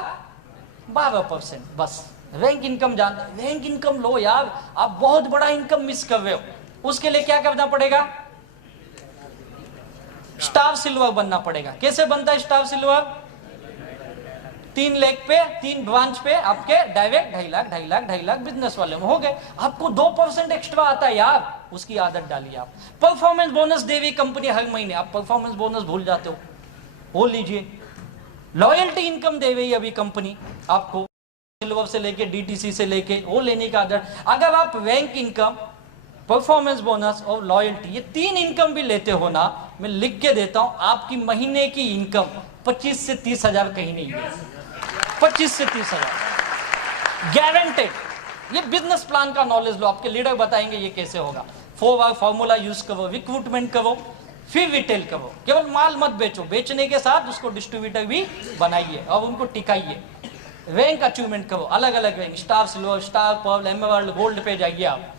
12%, बस। रैंक इनकम जान, रैंक इनकम लो यार, आप बहुत बड़ा इनकम मिस कर रहे हो। उसके लिए क्या करना पड़ेगा? स्टार सिल्वर बनना पड़ेगा। कैसे बनता है स्टार सिल्वर? 3 लाख पे 3 ब्रांच पे आपके डायरेक्ट 2.5 लाख बिजनेस वाले में हो गए। आपको 2% एक्स्ट्रा आता है यार, उसकी आदत डालिए आप। परफॉर्मेंस बोनस दे रही कंपनी हर महीने, आप परफॉर्मेंस बोनस भूल जाते हो, वो लीजिए। लॉयल्टी इनकम दे रही है अभी कंपनी आपको, सिल्वर से लेके DTC से लेके, वो लेने का आदत। अगर आप रैंक इनकम, परफॉर्मेंस बोनस और लॉयल्टी, ये 3 इनकम भी लेते हो ना, मैं लिख के देता हूं, आपकी महीने की इनकम 25 से 30 हजार कहीं नहीं है। 25 से 30 हजार गारंटेड। ये बिजनेस प्लान का नॉलेज लो, आपके लीडर बताएंगे ये कैसे होगा। 4R फॉर्मूला यूज करो, रिक्रूटमेंट करो, फिर रिटेल करो। केवल माल मत बेचो, बेचने के साथ उसको डिस्ट्रीब्यूटर भी बनाइए और उनको टिकाइए। रैंक अचीवमेंट करो, अलग अलग rank, star silver, star pearl, emerald, gold पे जाइए आप।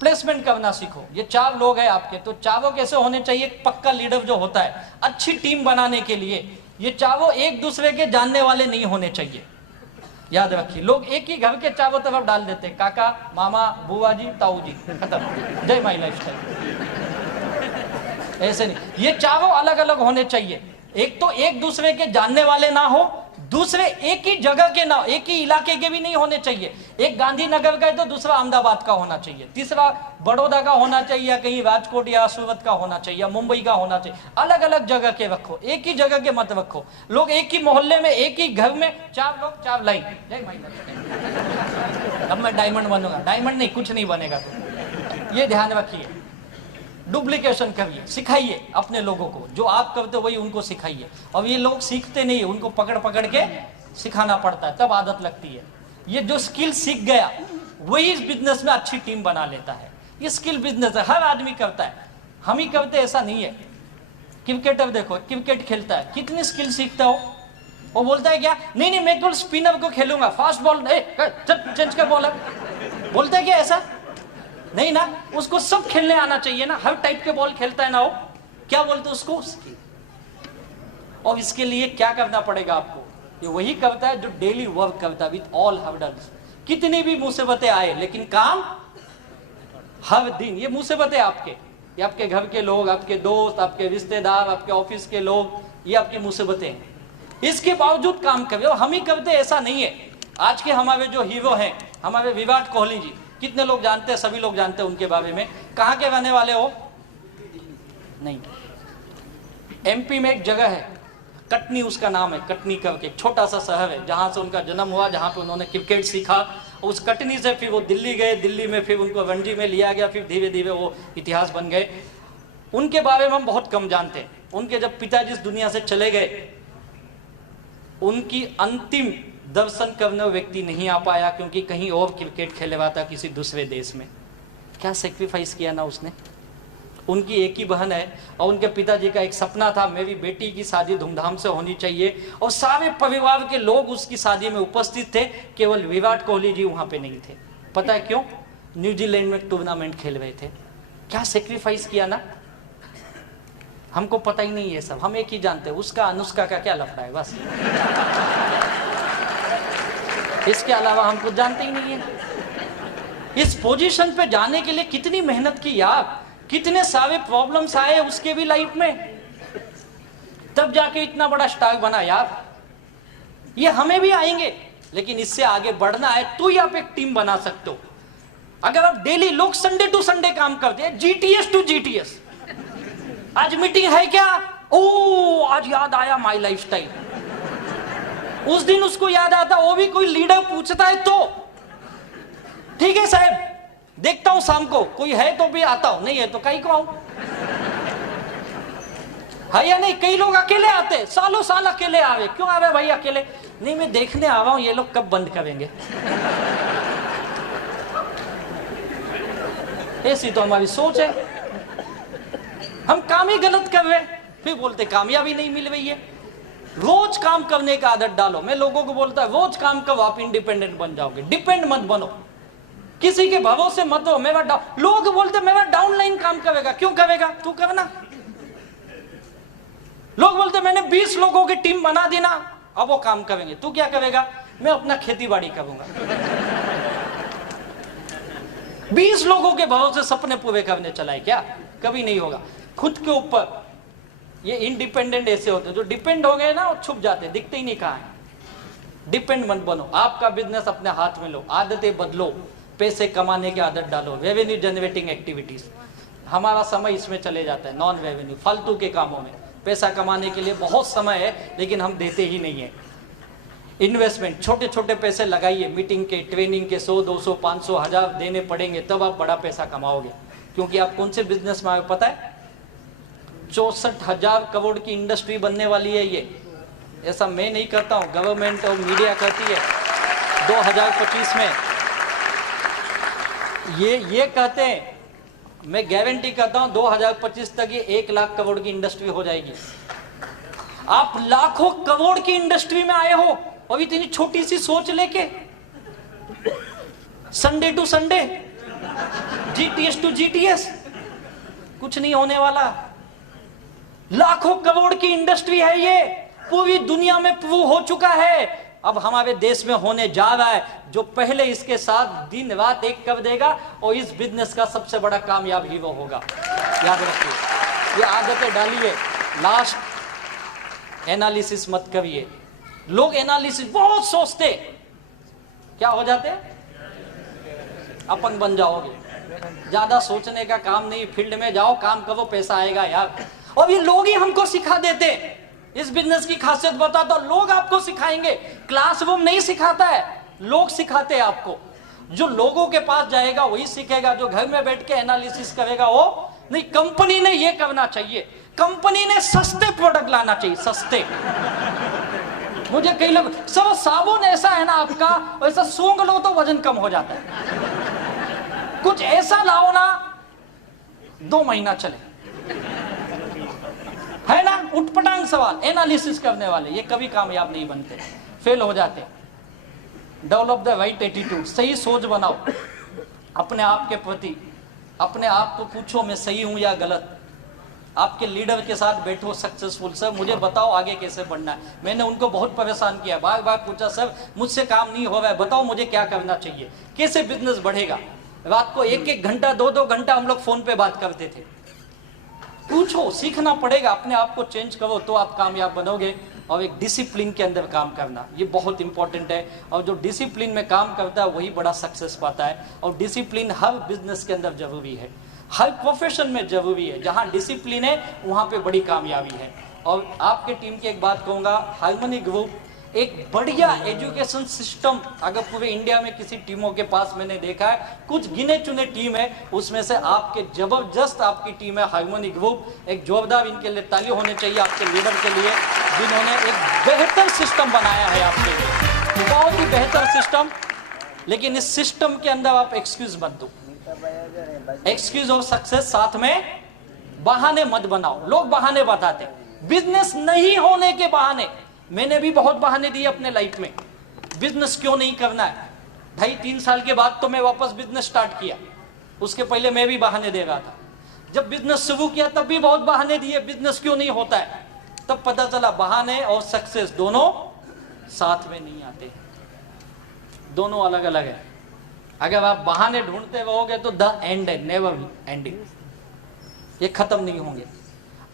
प्लेसमेंट करना सीखो। ये 4 लोग हैं आपके, तो चारों कैसे होने चाहिए? पक्का लीडर जो होता है, अच्छी टीम बनाने के लिए ये चारों एक दूसरे के जानने वाले नहीं होने चाहिए। याद रखिए, लोग एक ही घर के चारों तरफ डाल देते हैं, काका, मामा, बुआ जी, ताऊ जी, खत्म, जय माई लाइफस्टाइल। ऐसे नहीं, ये चारों अलग अलग होने चाहिए। एक तो एक दूसरे के जानने वाले ना हो, दूसरे एक ही जगह के ना, एक ही इलाके के भी नहीं होने चाहिए। एक गांधीनगर का है तो दूसरा अहमदाबाद का होना चाहिए, तीसरा बड़ौदा का होना चाहिए, कहीं राजकोट या सूरत का होना चाहिए, मुंबई का होना चाहिए। अलग अलग जगह के रखो, एक ही जगह के मत रखो। लोग एक ही मोहल्ले में, एक ही घर में 4 लोग 4 लाइन। अब मैं डायमंड बनूंगा, डायमंड नहीं, कुछ नहीं बनेगा। तो ये ध्यान रखिए, डुप्लीकेशन करिए, सिखाइए अपने लोगों को, जो आप करते हो वही उनको सिखाइए। और ये लोग सीखते नहीं है, उनको पकड़ पकड़ के सिखाना पड़ता है, तब आदत लगती है। ये जो स्किल सीख गया वही इस बिजनेस में अच्छी टीम बना लेता है। ये स्किल बिजनेस है, हर आदमी करता है, हम ही करते ऐसा नहीं है। क्रिकेटर देखो, क्रिकेट खेलता है, कितनी स्किल सीखता हो। वो बोलता है क्या, नहीं नहीं मैं केवल स्पिनर को खेलूंगा, फास्ट बॉल चेंज कर बॉलर, बोलता है क्या ऐसा? नहीं ना, उसको सब खेलने आना चाहिए ना, हर टाइप के बॉल खेलता है ना वो, क्या बोलते उसको? और इसके लिए क्या करना पड़ेगा आपको? ये वही करता है जो डेली वर्क करता है विथ ऑल हर्डल्स। कितनी भी मुसीबतें आए लेकिन काम हर दिन। ये मुसीबतें आपके, ये आपके घर के लोग, आपके दोस्त, आपके रिश्तेदार, आपके ऑफिस के लोग, ये आपकी मुसीबतें हैं। इसके बावजूद काम कर रहे हो, हम ही करते ऐसा नहीं है। आज के हमारे जो हीरो हैं, हमारे विराट कोहली जी, कितने लोग जानते हैं? सभी लोग जानते हैं उनके बारे में। कहाँ के रहने वाले हो? नहीं, MP में एक जगह है, कटनी उसका नाम है, कटनी करके छोटा सा शहर है, जहाँ से उनका जन्म हुआ, जहाँ पे उन्होंने क्रिकेट सीखा। उस कटनी से फिर वो दिल्ली गए, दिल्ली में फिर उनको रणजी में लिया गया, फिर धीरे धीरे वो इतिहास बन गए। उनके बारे में हम बहुत कम जानते हैं। उनके जब पिताजी इस दुनिया से चले गए, उनकी अंतिम दर्शन करने व्यक्ति नहीं आ पाया, क्योंकि कहीं और क्रिकेट खेले हुआ था किसी दूसरे देश में। क्या सेक्रीफाइस किया ना उसने। उनकी एक ही बहन है और उनके पिताजी का एक सपना था, मेरी बेटी की शादी धूमधाम से होनी चाहिए, और सारे परिवार के लोग उसकी शादी में उपस्थित थे, केवल विराट कोहली जी वहां पे नहीं थे। पता है क्यों? न्यूजीलैंड में टूर्नामेंट खेल रहे थे। क्या सेक्रीफाइस किया ना। हमको पता ही नहीं है सब, हम एक ही जानते हैं, उसका अनुष्का का क्या लफड़ा है, बस। इसके अलावा हम कुछ जानते ही नहीं है। इस पोजीशन पे जाने के लिए कितनी मेहनत की यार, कितने सारे प्रॉब्लम्स आए उसके भी लाइफ में, तब जाके इतना बड़ा स्टार बना यार। ये हमें भी आएंगे, लेकिन इससे आगे बढ़ना है तो ही आप एक टीम बना सकते हो। अगर आप डेली, लोग संडे टू संडे काम करते हैं, GTS टू GTS। आज मीटिंग है क्या? ओ आज याद आया माई लाइफस्टाइल। उस दिन उसको याद आता, वो भी कोई लीडर पूछता है तो ठीक है साहब, देखता हूं शाम को, कोई है तो भी आता हूं, नहीं है तो कहीं को आऊं, है या नहीं? कई लोग अकेले आते, सालों साल अकेले आ रहे। क्यों आ रहे भाई अकेले? नहीं मैं देखने आ रहा हूं ये लोग कब बंद करेंगे। ऐसी तो हमारी सोच है। हम काम ही गलत कर रहे, फिर बोलते कामयाबी नहीं मिल रही है। रोज काम करने का आदत डालो। मैं लोगों को बोलता है रोज काम करो, आप इंडिपेंडेंट बन जाओगे। डिपेंड मत बनो। किसी के भरोसे मत हो। मेरा लोग बोलते मेरा डाउनलाइन काम करेगा, क्यों करेगा? तू करना। लोग बोलते मैंने 20 लोगों की टीम बना दी ना, अब वो काम करेंगे। तू क्या करेगा? मैं अपना खेती बाड़ी करूंगा। 20 लोगों के भरोसे सपने पूरे करने चला है क्या? कभी नहीं होगा। खुद के ऊपर ये इंडिपेंडेंट ऐसे होते हैं, जो डिपेंड हो गए ना वो छुप जाते, दिखते ही नहीं कहाँ है। डिपेंड मत बनो, आपका बिजनेस अपने हाथ में लो, आदतें बदलो, पैसे कमाने की आदत डालो, रेवेन्यू जनरेटिंग एक्टिविटीज। हमारा समय इसमें चले जाता है, नॉन रेवेन्यू फालतू के कामों में। पैसा कमाने के लिए बहुत समय है लेकिन हम देते ही नहीं है। इन्वेस्टमेंट, छोटे छोटे पैसे लगाइए, मीटिंग के, ट्रेनिंग के 100, 200, 500, 1000 देने पड़ेंगे, तब आप बड़ा पैसा कमाओगे। क्योंकि आप कौन से बिजनेस में आए पता है? 64,000 करोड़ की इंडस्ट्री बनने वाली है ये। ऐसा मैं नहीं करता हूं, गवर्नमेंट और मीडिया करती है। 2025 में ये कहते हैं, मैं गारंटी करता हूं 2025 तक ये 1 लाख करोड़ की इंडस्ट्री हो जाएगी। आप लाखों करोड़ की इंडस्ट्री में आए हो और इतनी छोटी सी सोच लेके, Sunday to Sunday, GTS to GTS, कुछ नहीं होने वाला। लाखों करोड़ की इंडस्ट्री है ये, पूरी दुनिया में प्रूव हो चुका है। अब हमारे देश में होने जा रहा है। जो पहले इसके साथ दिन रात एक कर देगा और इस बिजनेस का सबसे बड़ा कामयाब ही वो होगा। याद रखिए, ये आदतें डालिए। लास्ट, एनालिसिस मत करिए। लोग एनालिसिस बहुत सोचते, क्या हो जाते? अपंग बन जाओगे। ज्यादा सोचने का काम नहीं, फील्ड में जाओ, काम करो, पैसा आएगा यार। और ये लोग ही हमको सिखा देते। इस बिजनेस की खासियत बता तो लोग आपको सिखाएंगे। क्लासरूम नहीं सिखाता है, लोग सिखाते हैं आपको। जो लोगों के पास जाएगा वही सीखेगा, जो घर में बैठ के एनालिसिस करेगा वो नहीं। कंपनी ने ये करना चाहिए, कंपनी ने सस्ते प्रोडक्ट लाना चाहिए, सस्ते। मुझे कई लोग, सब साबुन ऐसा है ना आपका, वैसा सूंघ लो तो वजन कम हो जाता है। कुछ ऐसा लाओ ना 2 महीना चले, है ना? उठपटांग सवाल, एनालिसिस करने वाले ये कभी कामयाब नहीं बनते, फेल हो जाते। डेवलप द राइट एटीट्यूड, सही सोच बनाओ अपने आप के प्रति। अपने आप को पूछो मैं सही हूं या गलत। आपके लीडर के साथ बैठो सक्सेसफुल, सर मुझे बताओ आगे कैसे बढ़ना है। मैंने उनको बहुत परेशान किया, बार बार पूछा, सर मुझसे काम नहीं हो रहा है, बताओ मुझे क्या करना चाहिए, कैसे बिजनेस बढ़ेगा। रात को 1-1 घंटा 2-2 घंटा हम लोग फोन पे बात करते थे। पूछो, सीखना पड़ेगा, अपने आप को चेंज करो तो आप कामयाब बनोगे। और एक डिसिप्लिन के अंदर काम करना, ये बहुत इंपॉर्टेंट है। और जो डिसिप्लिन में काम करता है वही बड़ा सक्सेस पाता है। और डिसिप्लिन हर बिजनेस के अंदर जरूरी है, हर प्रोफेशन में जरूरी है। जहां डिसिप्लिन है वहां पे बड़ी कामयाबी है। और आपके टीम की एक बात कहूंगा, हार्मनी ग्रुप एक बढ़िया एजुकेशन सिस्टम, अगर पूरे इंडिया में किसी टीमों के पास मैंने देखा है, कुछ गिने चुने टीम है, उसमें से आपके जबरदस्त आपकी टीम है हार्मनी ग्रुप। एक जोरदार इनके लिए ताली होनी चाहिए आपके लीडर के लिए, जिन्होंने एक बेहतर सिस्टम बनाया है आपके लिए, बहुत ही बेहतर सिस्टम। लेकिन इस सिस्टम के अंदर आप एक्सक्यूज मत दो, एक्सक्यूज ऑफ सक्सेस साथ में बहाने मत बनाओ। लोग बहाने बताते, बिजनेस नहीं होने के बहाने। मैंने भी बहुत बहाने दिए अपने लाइफ में, बिजनेस क्यों नहीं करना है। 2.5-3 साल के बाद तो मैं वापस बिजनेस स्टार्ट किया, उसके पहले मैं भी बहाने दे रहा था। जब बिजनेस शुरू किया तब भी बहुत बहाने दिए, बिजनेस क्यों नहीं होता है। तब पता चला बहाने और सक्सेस दोनों साथ में नहीं आते, दोनों अलग अलग है। अगर आप बहाने ढूंढते रहोगे तो द एंड है, नेवर एंडिंग, ये खत्म नहीं होंगे।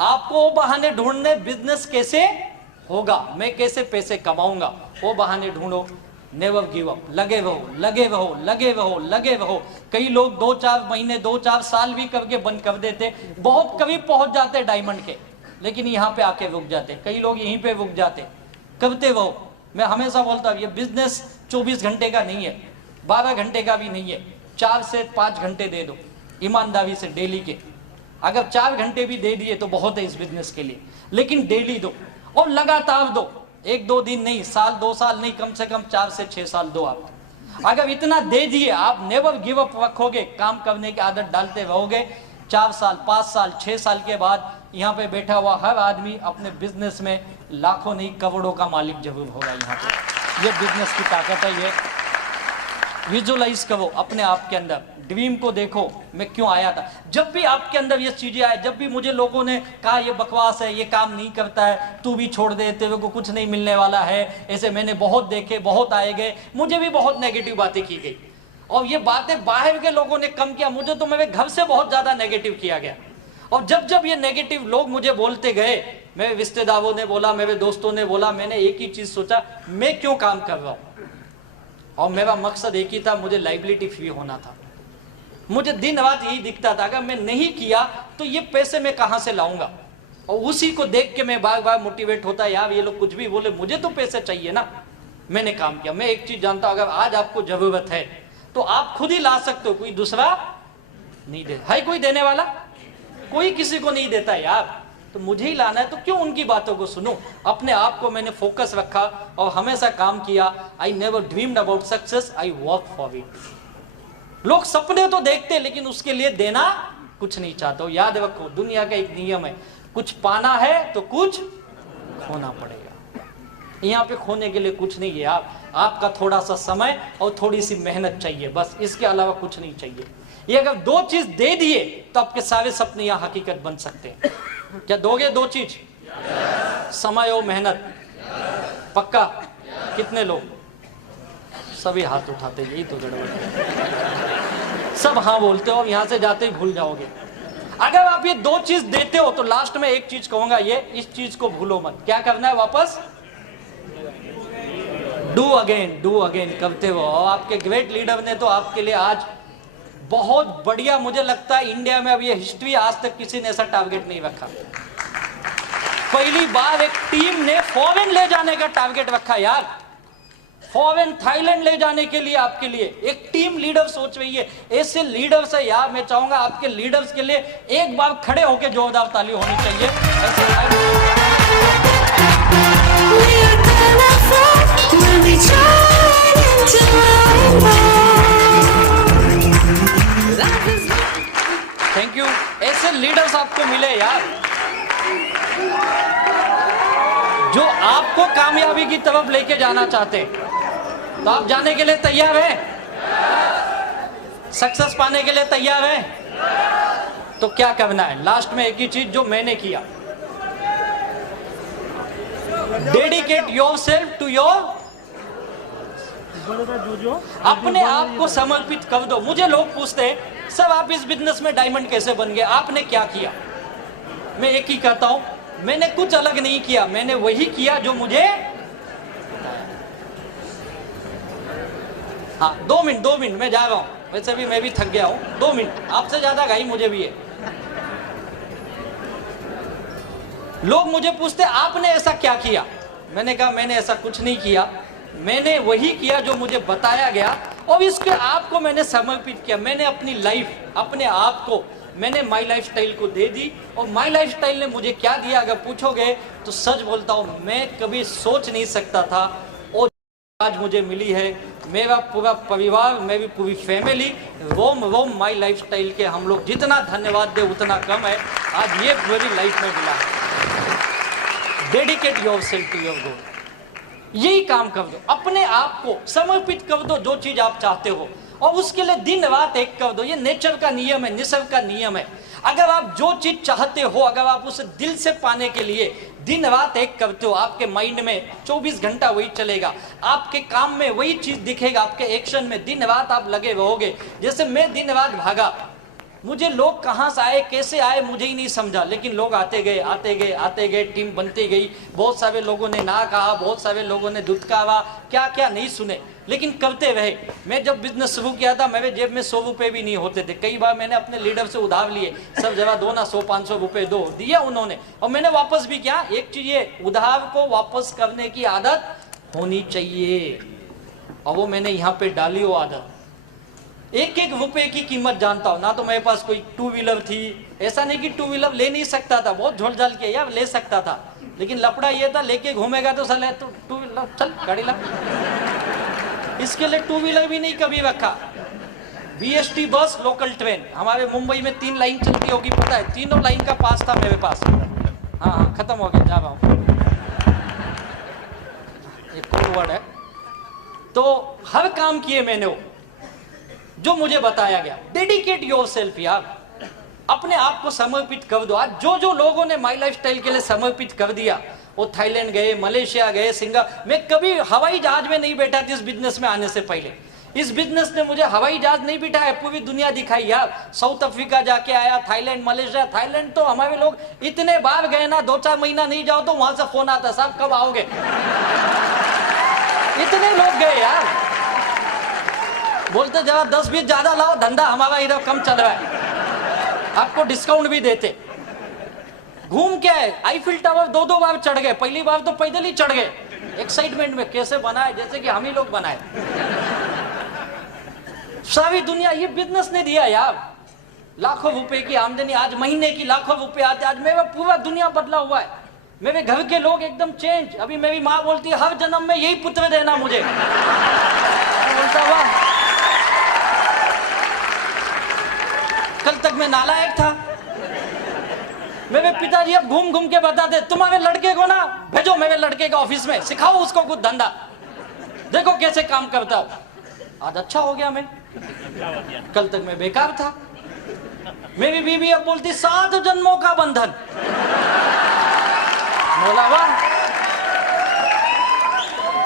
आपको बहाने ढूंढने, बिजनेस कैसे होगा, मैं कैसे पैसे कमाऊंगा, वो बहाने ढूंढो। नेवर गिव अप, लगे रहो, लगे रहो, लगे रहो, लगे रहो। कई लोग 2-4 महीने 2-4 साल भी करके बंद कर देते, बहुत करीब पहुंच जाते डायमंड के, लेकिन यहाँ पे आके रुक जाते। कई लोग यहीं पे रुक जाते। करते रहो। मैं हमेशा बोलता हूँ ये बिजनेस 24 घंटे का नहीं है, 12 घंटे का भी नहीं है। 4 से 5 घंटे दे दो ईमानदारी से डेली के। अगर 4 घंटे भी दे दिए तो बहुत है इस बिजनेस के लिए, लेकिन डेली दो और लगातार दो। 1-2 दिन नहीं, साल 2 साल नहीं, कम से कम 4 से 6 साल दो आप। अगर इतना दे दिए, आप नेवर गिव अप रखोगे, काम करने की आदत डालते रहोगे, 4 साल 5 साल 6 साल के बाद यहाँ पे बैठा हुआ हर आदमी अपने बिजनेस में लाखों नहीं करोड़ों का मालिक जरूर होगा। यहाँ पे ये बिजनेस की ताकत है। ये विजुअलाइज करो अपने आप के अंदर, ड्रीम को देखो, मैं क्यों आया था। जब भी आपके अंदर ये चीजें आए, जब भी मुझे लोगों ने कहा ये बकवास है, ये काम नहीं करता है, तू भी छोड़ दे, तेरे को कुछ नहीं मिलने वाला है, ऐसे मैंने बहुत देखे, बहुत आए गए, मुझे भी बहुत नेगेटिव बातें की गई। और ये बातें बाहर के लोगों ने कम किया, मुझे तो मेरे घर से बहुत ज्यादा नेगेटिव किया गया। और जब जब ये नेगेटिव लोग मुझे बोलते गए, मेरे रिश्तेदारों ने बोला, मेरे दोस्तों ने बोला, मैंने एक ही चीज सोचा, मैं क्यों काम कर रहा हूं। और मेरा मकसद एक ही था, मुझे लाइबिलिटी फ्री होना था। मुझे दिन रात यही दिखता था, अगर मैं नहीं किया तो ये पैसे मैं कहां से लाऊंगा। और उसी को देख के मैं बार बार मोटिवेट होता, यार ये लोग कुछ भी बोले, मुझे तो पैसे चाहिए ना। मैंने काम किया। मैं एक चीज जानता हूं, अगर आज आपको जरूरत है तो आप खुद ही ला सकते हो, कोई दूसरा नहीं दे। है कोई देने वाला? कोई किसी को नहीं देता यार, तो मुझे ही लाना है, तो क्यों उनकी बातों को सुनूं। अपने आप को मैंने फोकस रखा और हमेशा काम किया। I never dreamed about success, I work for it. लोग सपने तो देखते लेकिन उसके लिए देना कुछ नहीं चाहते हो। याद रखो, दुनिया का एक नियम है, कुछ पाना है तो कुछ खोना पड़ेगा। यहाँ पे खोने के लिए कुछ नहीं है। आपका थोड़ा सा समय और थोड़ी सी मेहनत चाहिए, बस, इसके अलावा कुछ नहीं चाहिए। ये अगर दो चीज दे दिए तो आपके सारे सपने यहाँ हकीकत बन सकते हैं। क्या दोगे दो चीज? समय और मेहनत। पक्का? कितने लोग? सभी हाथ उठाते, यही तो गड़बड़ है। सब हाँ बोलते हो और यहां से जाते ही भूल जाओगे। अगर आप ये दो चीज देते हो तो लास्ट में एक चीज कहूंगा, ये इस चीज को भूलो मत। क्या करना है? वापस डू अगेन करते हो। और आपके ग्रेट लीडर ने तो आपके लिए आज बहुत बढ़िया, मुझे लगता है इंडिया में अब ये हिस्ट्री, आज तक किसी ने ऐसा टारगेट नहीं रखा। पहली बार एक टीम ने फॉरेन ले जाने का टारगेट रखा यार। फॉरेन, थाईलैंड ले जाने के लिए आपके लिए एक टीम लीडर सोच रही है। ऐसे लीडर्स है यार, मैं चाहूंगा आपके लीडर्स के लिए एक बार खड़े होकर जोरदार ताली होनी चाहिए। Thank you. ऐसे लीडर्स आपको मिले यार, जो आपको कामयाबी की तरफ लेके जाना चाहते हैं। तो आप जाने के लिए तैयार हैं? सक्सेस पाने के लिए तैयार हैं? तो क्या करना है? लास्ट में एक ही चीज जो मैंने किया, डेडिकेट योरसेल्फ टू योर, अपने आप को समर्पित कर दो। मुझे लोग पूछते हैं, सब आप इस बिजनेस में डायमंड कैसे बन गए, आपने क्या किया? मैं एक ही कहता हूं, मैंने कुछ अलग नहीं किया, मैंने वही किया जो मुझे। हाँ, 2 मिनट मैं जा रहा हूं, वैसे भी मैं भी थक गया हूं। 2 मिनट, आपसे ज्यादा घाई मुझे भी है। लोग मुझे पूछते आपने ऐसा क्या किया? मैंने कहा मैंने ऐसा कुछ नहीं किया, मैंने वही किया जो मुझे बताया गया और इसके आप को मैंने समर्पित किया। मैंने अपनी लाइफ, अपने आप को मैंने माई लाइफ स्टाइल को दे दी। और माई लाइफ स्टाइल ने मुझे क्या दिया अगर पूछोगे तो सच बोलता हूं, मैं कभी सोच नहीं सकता था और आज मुझे मिली है। मेरा पूरा परिवार, मेरी पूरी family, Rome my lifestyle के हम लोग जितना धन्यवाद दे उतना कम है। आज ये मेरी लाइफ में मिला है। Dedicate yourself to your goal, यही काम कर दो, अपने आप को समर्पित कर दो जो चीज आप चाहते हो और उसके लिए दिन रात एक कर दो। ये नेचर का नियम है, निसर्ग का नियम है। अगर आप जो चीज चाहते हो, अगर आप उसे दिल से पाने के लिए दिन रात एक करते हो, आपके माइंड में 24 घंटा वही चलेगा, आपके काम में वही चीज दिखेगा, आपके एक्शन में दिन रात आप लगे रहोगे। जैसे मैं दिन रात भागा, मुझे लोग कहाँ से आए, कैसे आए, मुझे ही नहीं समझा, लेकिन लोग आते गए, टीम बनती गई। बहुत सारे लोगों ने ना कहा, बहुत सारे लोगों ने दुत्कारा, क्या क्या नहीं सुने, लेकिन करते रहे। मैं जब बिजनेस शुरू किया था, मेरे जेब में 100 रुपए भी नहीं होते थे। कई बार मैंने अपने लीडर से उधार लिए, सब जगह दो ना, 100-500 रुपए दो, दिया उन्होंने और मैंने वापस भी किया। एक चीज ये, उधार को वापस करने की आदत होनी चाहिए और वो मैंने यहाँ पे डाली वो आदत। एक एक रुपए की कीमत जानता हूं ना। तो मेरे पास कोई 2 व्हीलर थी, ऐसा नहीं कि 2 व्हीलर ले नहीं सकता था, बहुत झोल-झाल किया यार, ले सकता था, लेकिन लफड़ा ये था लेके घूमेगा तो साले तो 2 व्हीलर चल गाड़ी ला। इसके लिए 2 व्हीलर भी नहीं कभी रखा। BST बस, लोकल ट्रेन, हमारे मुंबई में 3 लाइन चलती होगी, पता है, तीनों लाइन का पास था मेरे पास। हाँ, खत्म हो गया, जा रहा हूँ, ये कोड वर्ड है। तो हर काम किए मैंने वो, जो मुझे बताया गया, डेडिकेट योरसेल्फ यार, अपने आप को समर्पित कर दो। आज जो जो लोगों ने माई लाइफस्टाइल के लिए समर्पित कर दिया, वो थाईलैंड गए, मलेशिया गए, सिंगापुर। मैं कभी हवाई जहाज में नहीं बैठा था इस बिजनेस में आने से पहले। इस बिजनेस ने मुझे हवाई जहाज नहीं बिठाया, पूरी दुनिया दिखाई यार। साउथ अफ्रीका जाके आया, थाईलैंड, मलेशिया। थाईलैंड तो हमारे लोग इतने बार गए ना, 2-4 महीना नहीं जाओ तो वहां से फोन आता, साहब कब आओगे। इतने लोग गए यार, बोलते जरा 10-20 ज्यादा लाओ, धंधा हमारा इधर कम चल रहा है, आपको डिस्काउंट भी देते। घूम के आए, आईफिल टावर 2-2 बार चढ़ गए। पहली बार तो पैदल ही चढ़ गए, एक्साइटमेंट में। कैसे बनाए, जैसे कि हम ही लोग बनाए। सारी दुनिया ये बिजनेस ने दिया यार। लाखों रुपए की आमदनी, आज महीने की लाखों रुपए आते। आज मेरा पूरा दुनिया बदला हुआ है, मेरे घर के लोग एकदम चेंज। अभी मेरी माँ बोलती है हर जन्म में यही पुत्र देना मुझे। बोलता हुआ कल तक मैं नालायक था। मेरे पिताजी अब घूम घूम के बताते, तुम्हारे लड़के को ना भेजो मेरे लड़के के ऑफिस में, सिखाओ उसको कुछ धंधा, देखो कैसे काम करता हो। आज अच्छा हो गया मैं, कल तक मैं बेकार था। मेरी बीवी अब बोलती 7 जन्मों का बंधन। बोला वाह,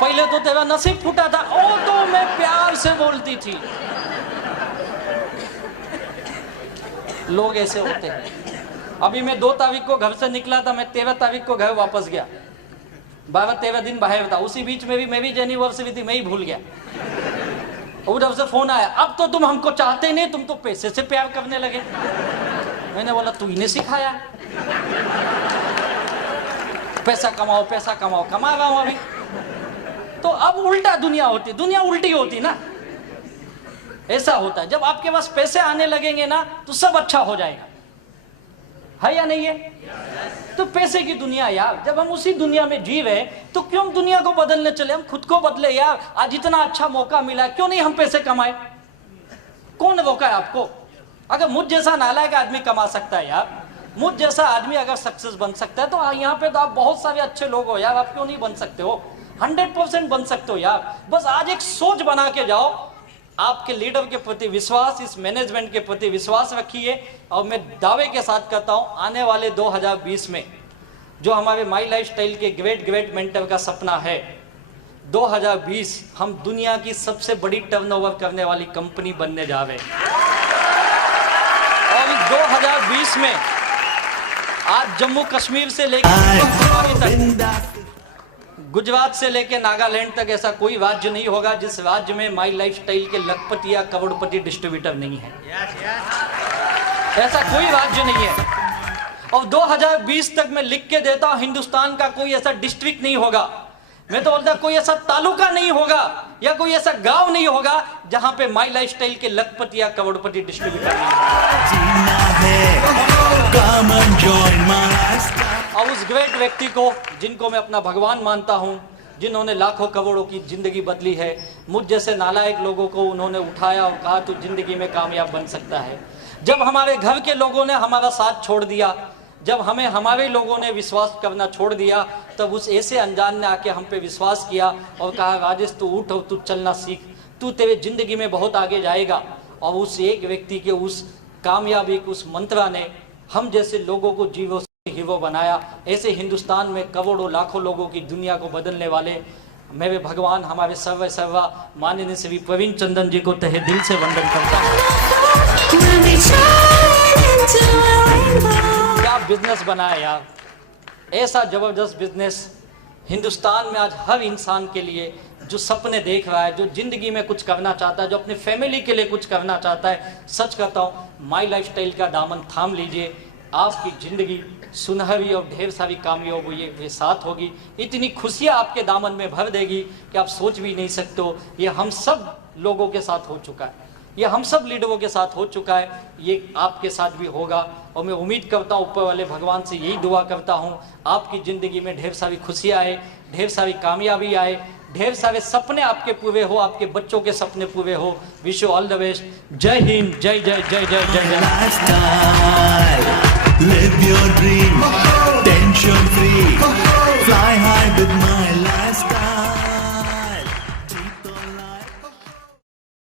पहले तो तेरा नसीब फूटा था। ओ तो मैं प्यार से बोलती थी। लोग ऐसे होते हैं। अभी मैं 2 तारीख को घर से निकला था, मैं 13 तारीख को घर वापस गया। 12-13 दिन बाहर था। उसी बीच में भी मैं भी एनिवर्सरी थी, मैं ही भूल गया। उधर से फोन आया, अब तो तुम हमको चाहते नहीं, तुम तो पैसे से प्यार करने लगे। मैंने बोला तू इन्हें सिखाया, पैसा कमाओ पैसा कमाओ, कमा रहा हूं अभी। तो अब उल्टा दुनिया होती, दुनिया उल्टी होती ना। ऐसा होता है, जब आपके पास पैसे आने लगेंगे ना तो सब अच्छा हो जाएगा, है या नहीं है? तो पैसे की दुनिया यार, जब हम उसी दुनिया में जी रहे तो क्यों हम दुनिया को बदलने चले? हम खुद को बदले यार। आज इतना अच्छा मौका मिला, क्यों नहीं हम पैसे कमाए? कौन रोका है आपको? अगर मुझ जैसा नालायक आदमी कमा सकता है यार, मुझ जैसा आदमी अगर सक्सेस बन सकता है, तो यहाँ पे तो आप बहुत सारे अच्छे लोग हो यार, आप क्यों नहीं बन सकते हो? 100% बन सकते हो यार। बस आज एक सोच बना के जाओ, आपके लीडर के प्रति विश्वास, इस मैनेजमेंट के प्रति विश्वास रखिए। और मैं दावे के साथ कहता हूं, आने वाले 2020 में जो हमारे माई लाइफस्टाइल के ग्रेट मेंटर का सपना है, 2020 हम दुनिया की सबसे बड़ी टर्नओवर करने वाली कंपनी बनने जा रहे हैं। और 2020 में आज जम्मू कश्मीर से लेकर गुजरात से लेके नागालैंड तक ऐसा कोई राज्य नहीं होगा जिस राज्य में माई लाइफस्टाइल के लखपति या करोड़पति डिस्ट्रीब्यूटर नहीं है। ऐसा कोई राज्य नहीं है। और 2020 तक मैं लिख के देता हूं, हिंदुस्तान का कोई ऐसा डिस्ट्रिक्ट नहीं होगा, मैं तो बोलता कोई ऐसा तालुका नहीं होगा या कोई ऐसा गांव नहीं होगा जहां पे माई लाइफस्टाइल के लखपति या करोड़पति डिस्ट्रीब्यूटर नहीं होगा। और उस ग्रेट व्यक्ति को, जिनको मैं अपना भगवान मानता हूं, जिन्होंने लाखों करोड़ों की जिंदगी बदली है, मुझ जैसे नालायक लोगों को उन्होंने उठाया और कहा तू जिंदगी में कामयाब बन सकता है। जब हमारे घर के लोगों ने हमारा साथ छोड़ दिया, जब हमें हमारे लोगों ने विश्वास करना छोड़ दिया, तब उस ऐसे अनजान ने आके हम पे विश्वास किया और कहा राजेश तू उठ और तू चलना सीख, तू तेरे जिंदगी में बहुत आगे जाएगा। और उस एक व्यक्ति के उस कामयाबी के उस मंत्रा ने हम जैसे लोगों को जीवो से हीरो बनाया। ऐसे हिंदुस्तान में करोड़ों लाखों लोगों की दुनिया को बदलने वाले मेरे भगवान, हमारे सर्वा माननीय श्री प्रवीण चंदन जी को तहे दिल से वंदन करता हूँ। क्या बिजनेस बनाया यार, ऐसा जबरदस्त बिजनेस हिंदुस्तान में आज हर इंसान के लिए जो सपने देख रहा है, जो जिंदगी में कुछ करना चाहता है, जो अपने फैमिली के लिए कुछ करना चाहता है, सच कहता हूँ माई लाइफस्टाइल का दामन थाम लीजिए, आपकी जिंदगी सुनहरी और ढेर सारी कामयाबी ये साथ होगी। इतनी खुशियाँ आपके दामन में भर देगी कि आप सोच भी नहीं सकते हो। ये हम सब लोगों के साथ हो चुका है, ये हम सब लीडरों के साथ हो चुका है, ये आपके साथ भी होगा। और मैं उम्मीद करता हूँ, ऊपर वाले भगवान से यही दुआ करता हूँ, आपकी ज़िंदगी में ढेर सारी खुशियाँ आए, ढेर सारी कामयाबी आए, ढेर सारे सपने आपके पूरे हो, आपके बच्चों के सपने पूरे हो। Wish you all the best. जय हिंद, जय जय जय जय जय जय। Live your dream, tension free, fly high with my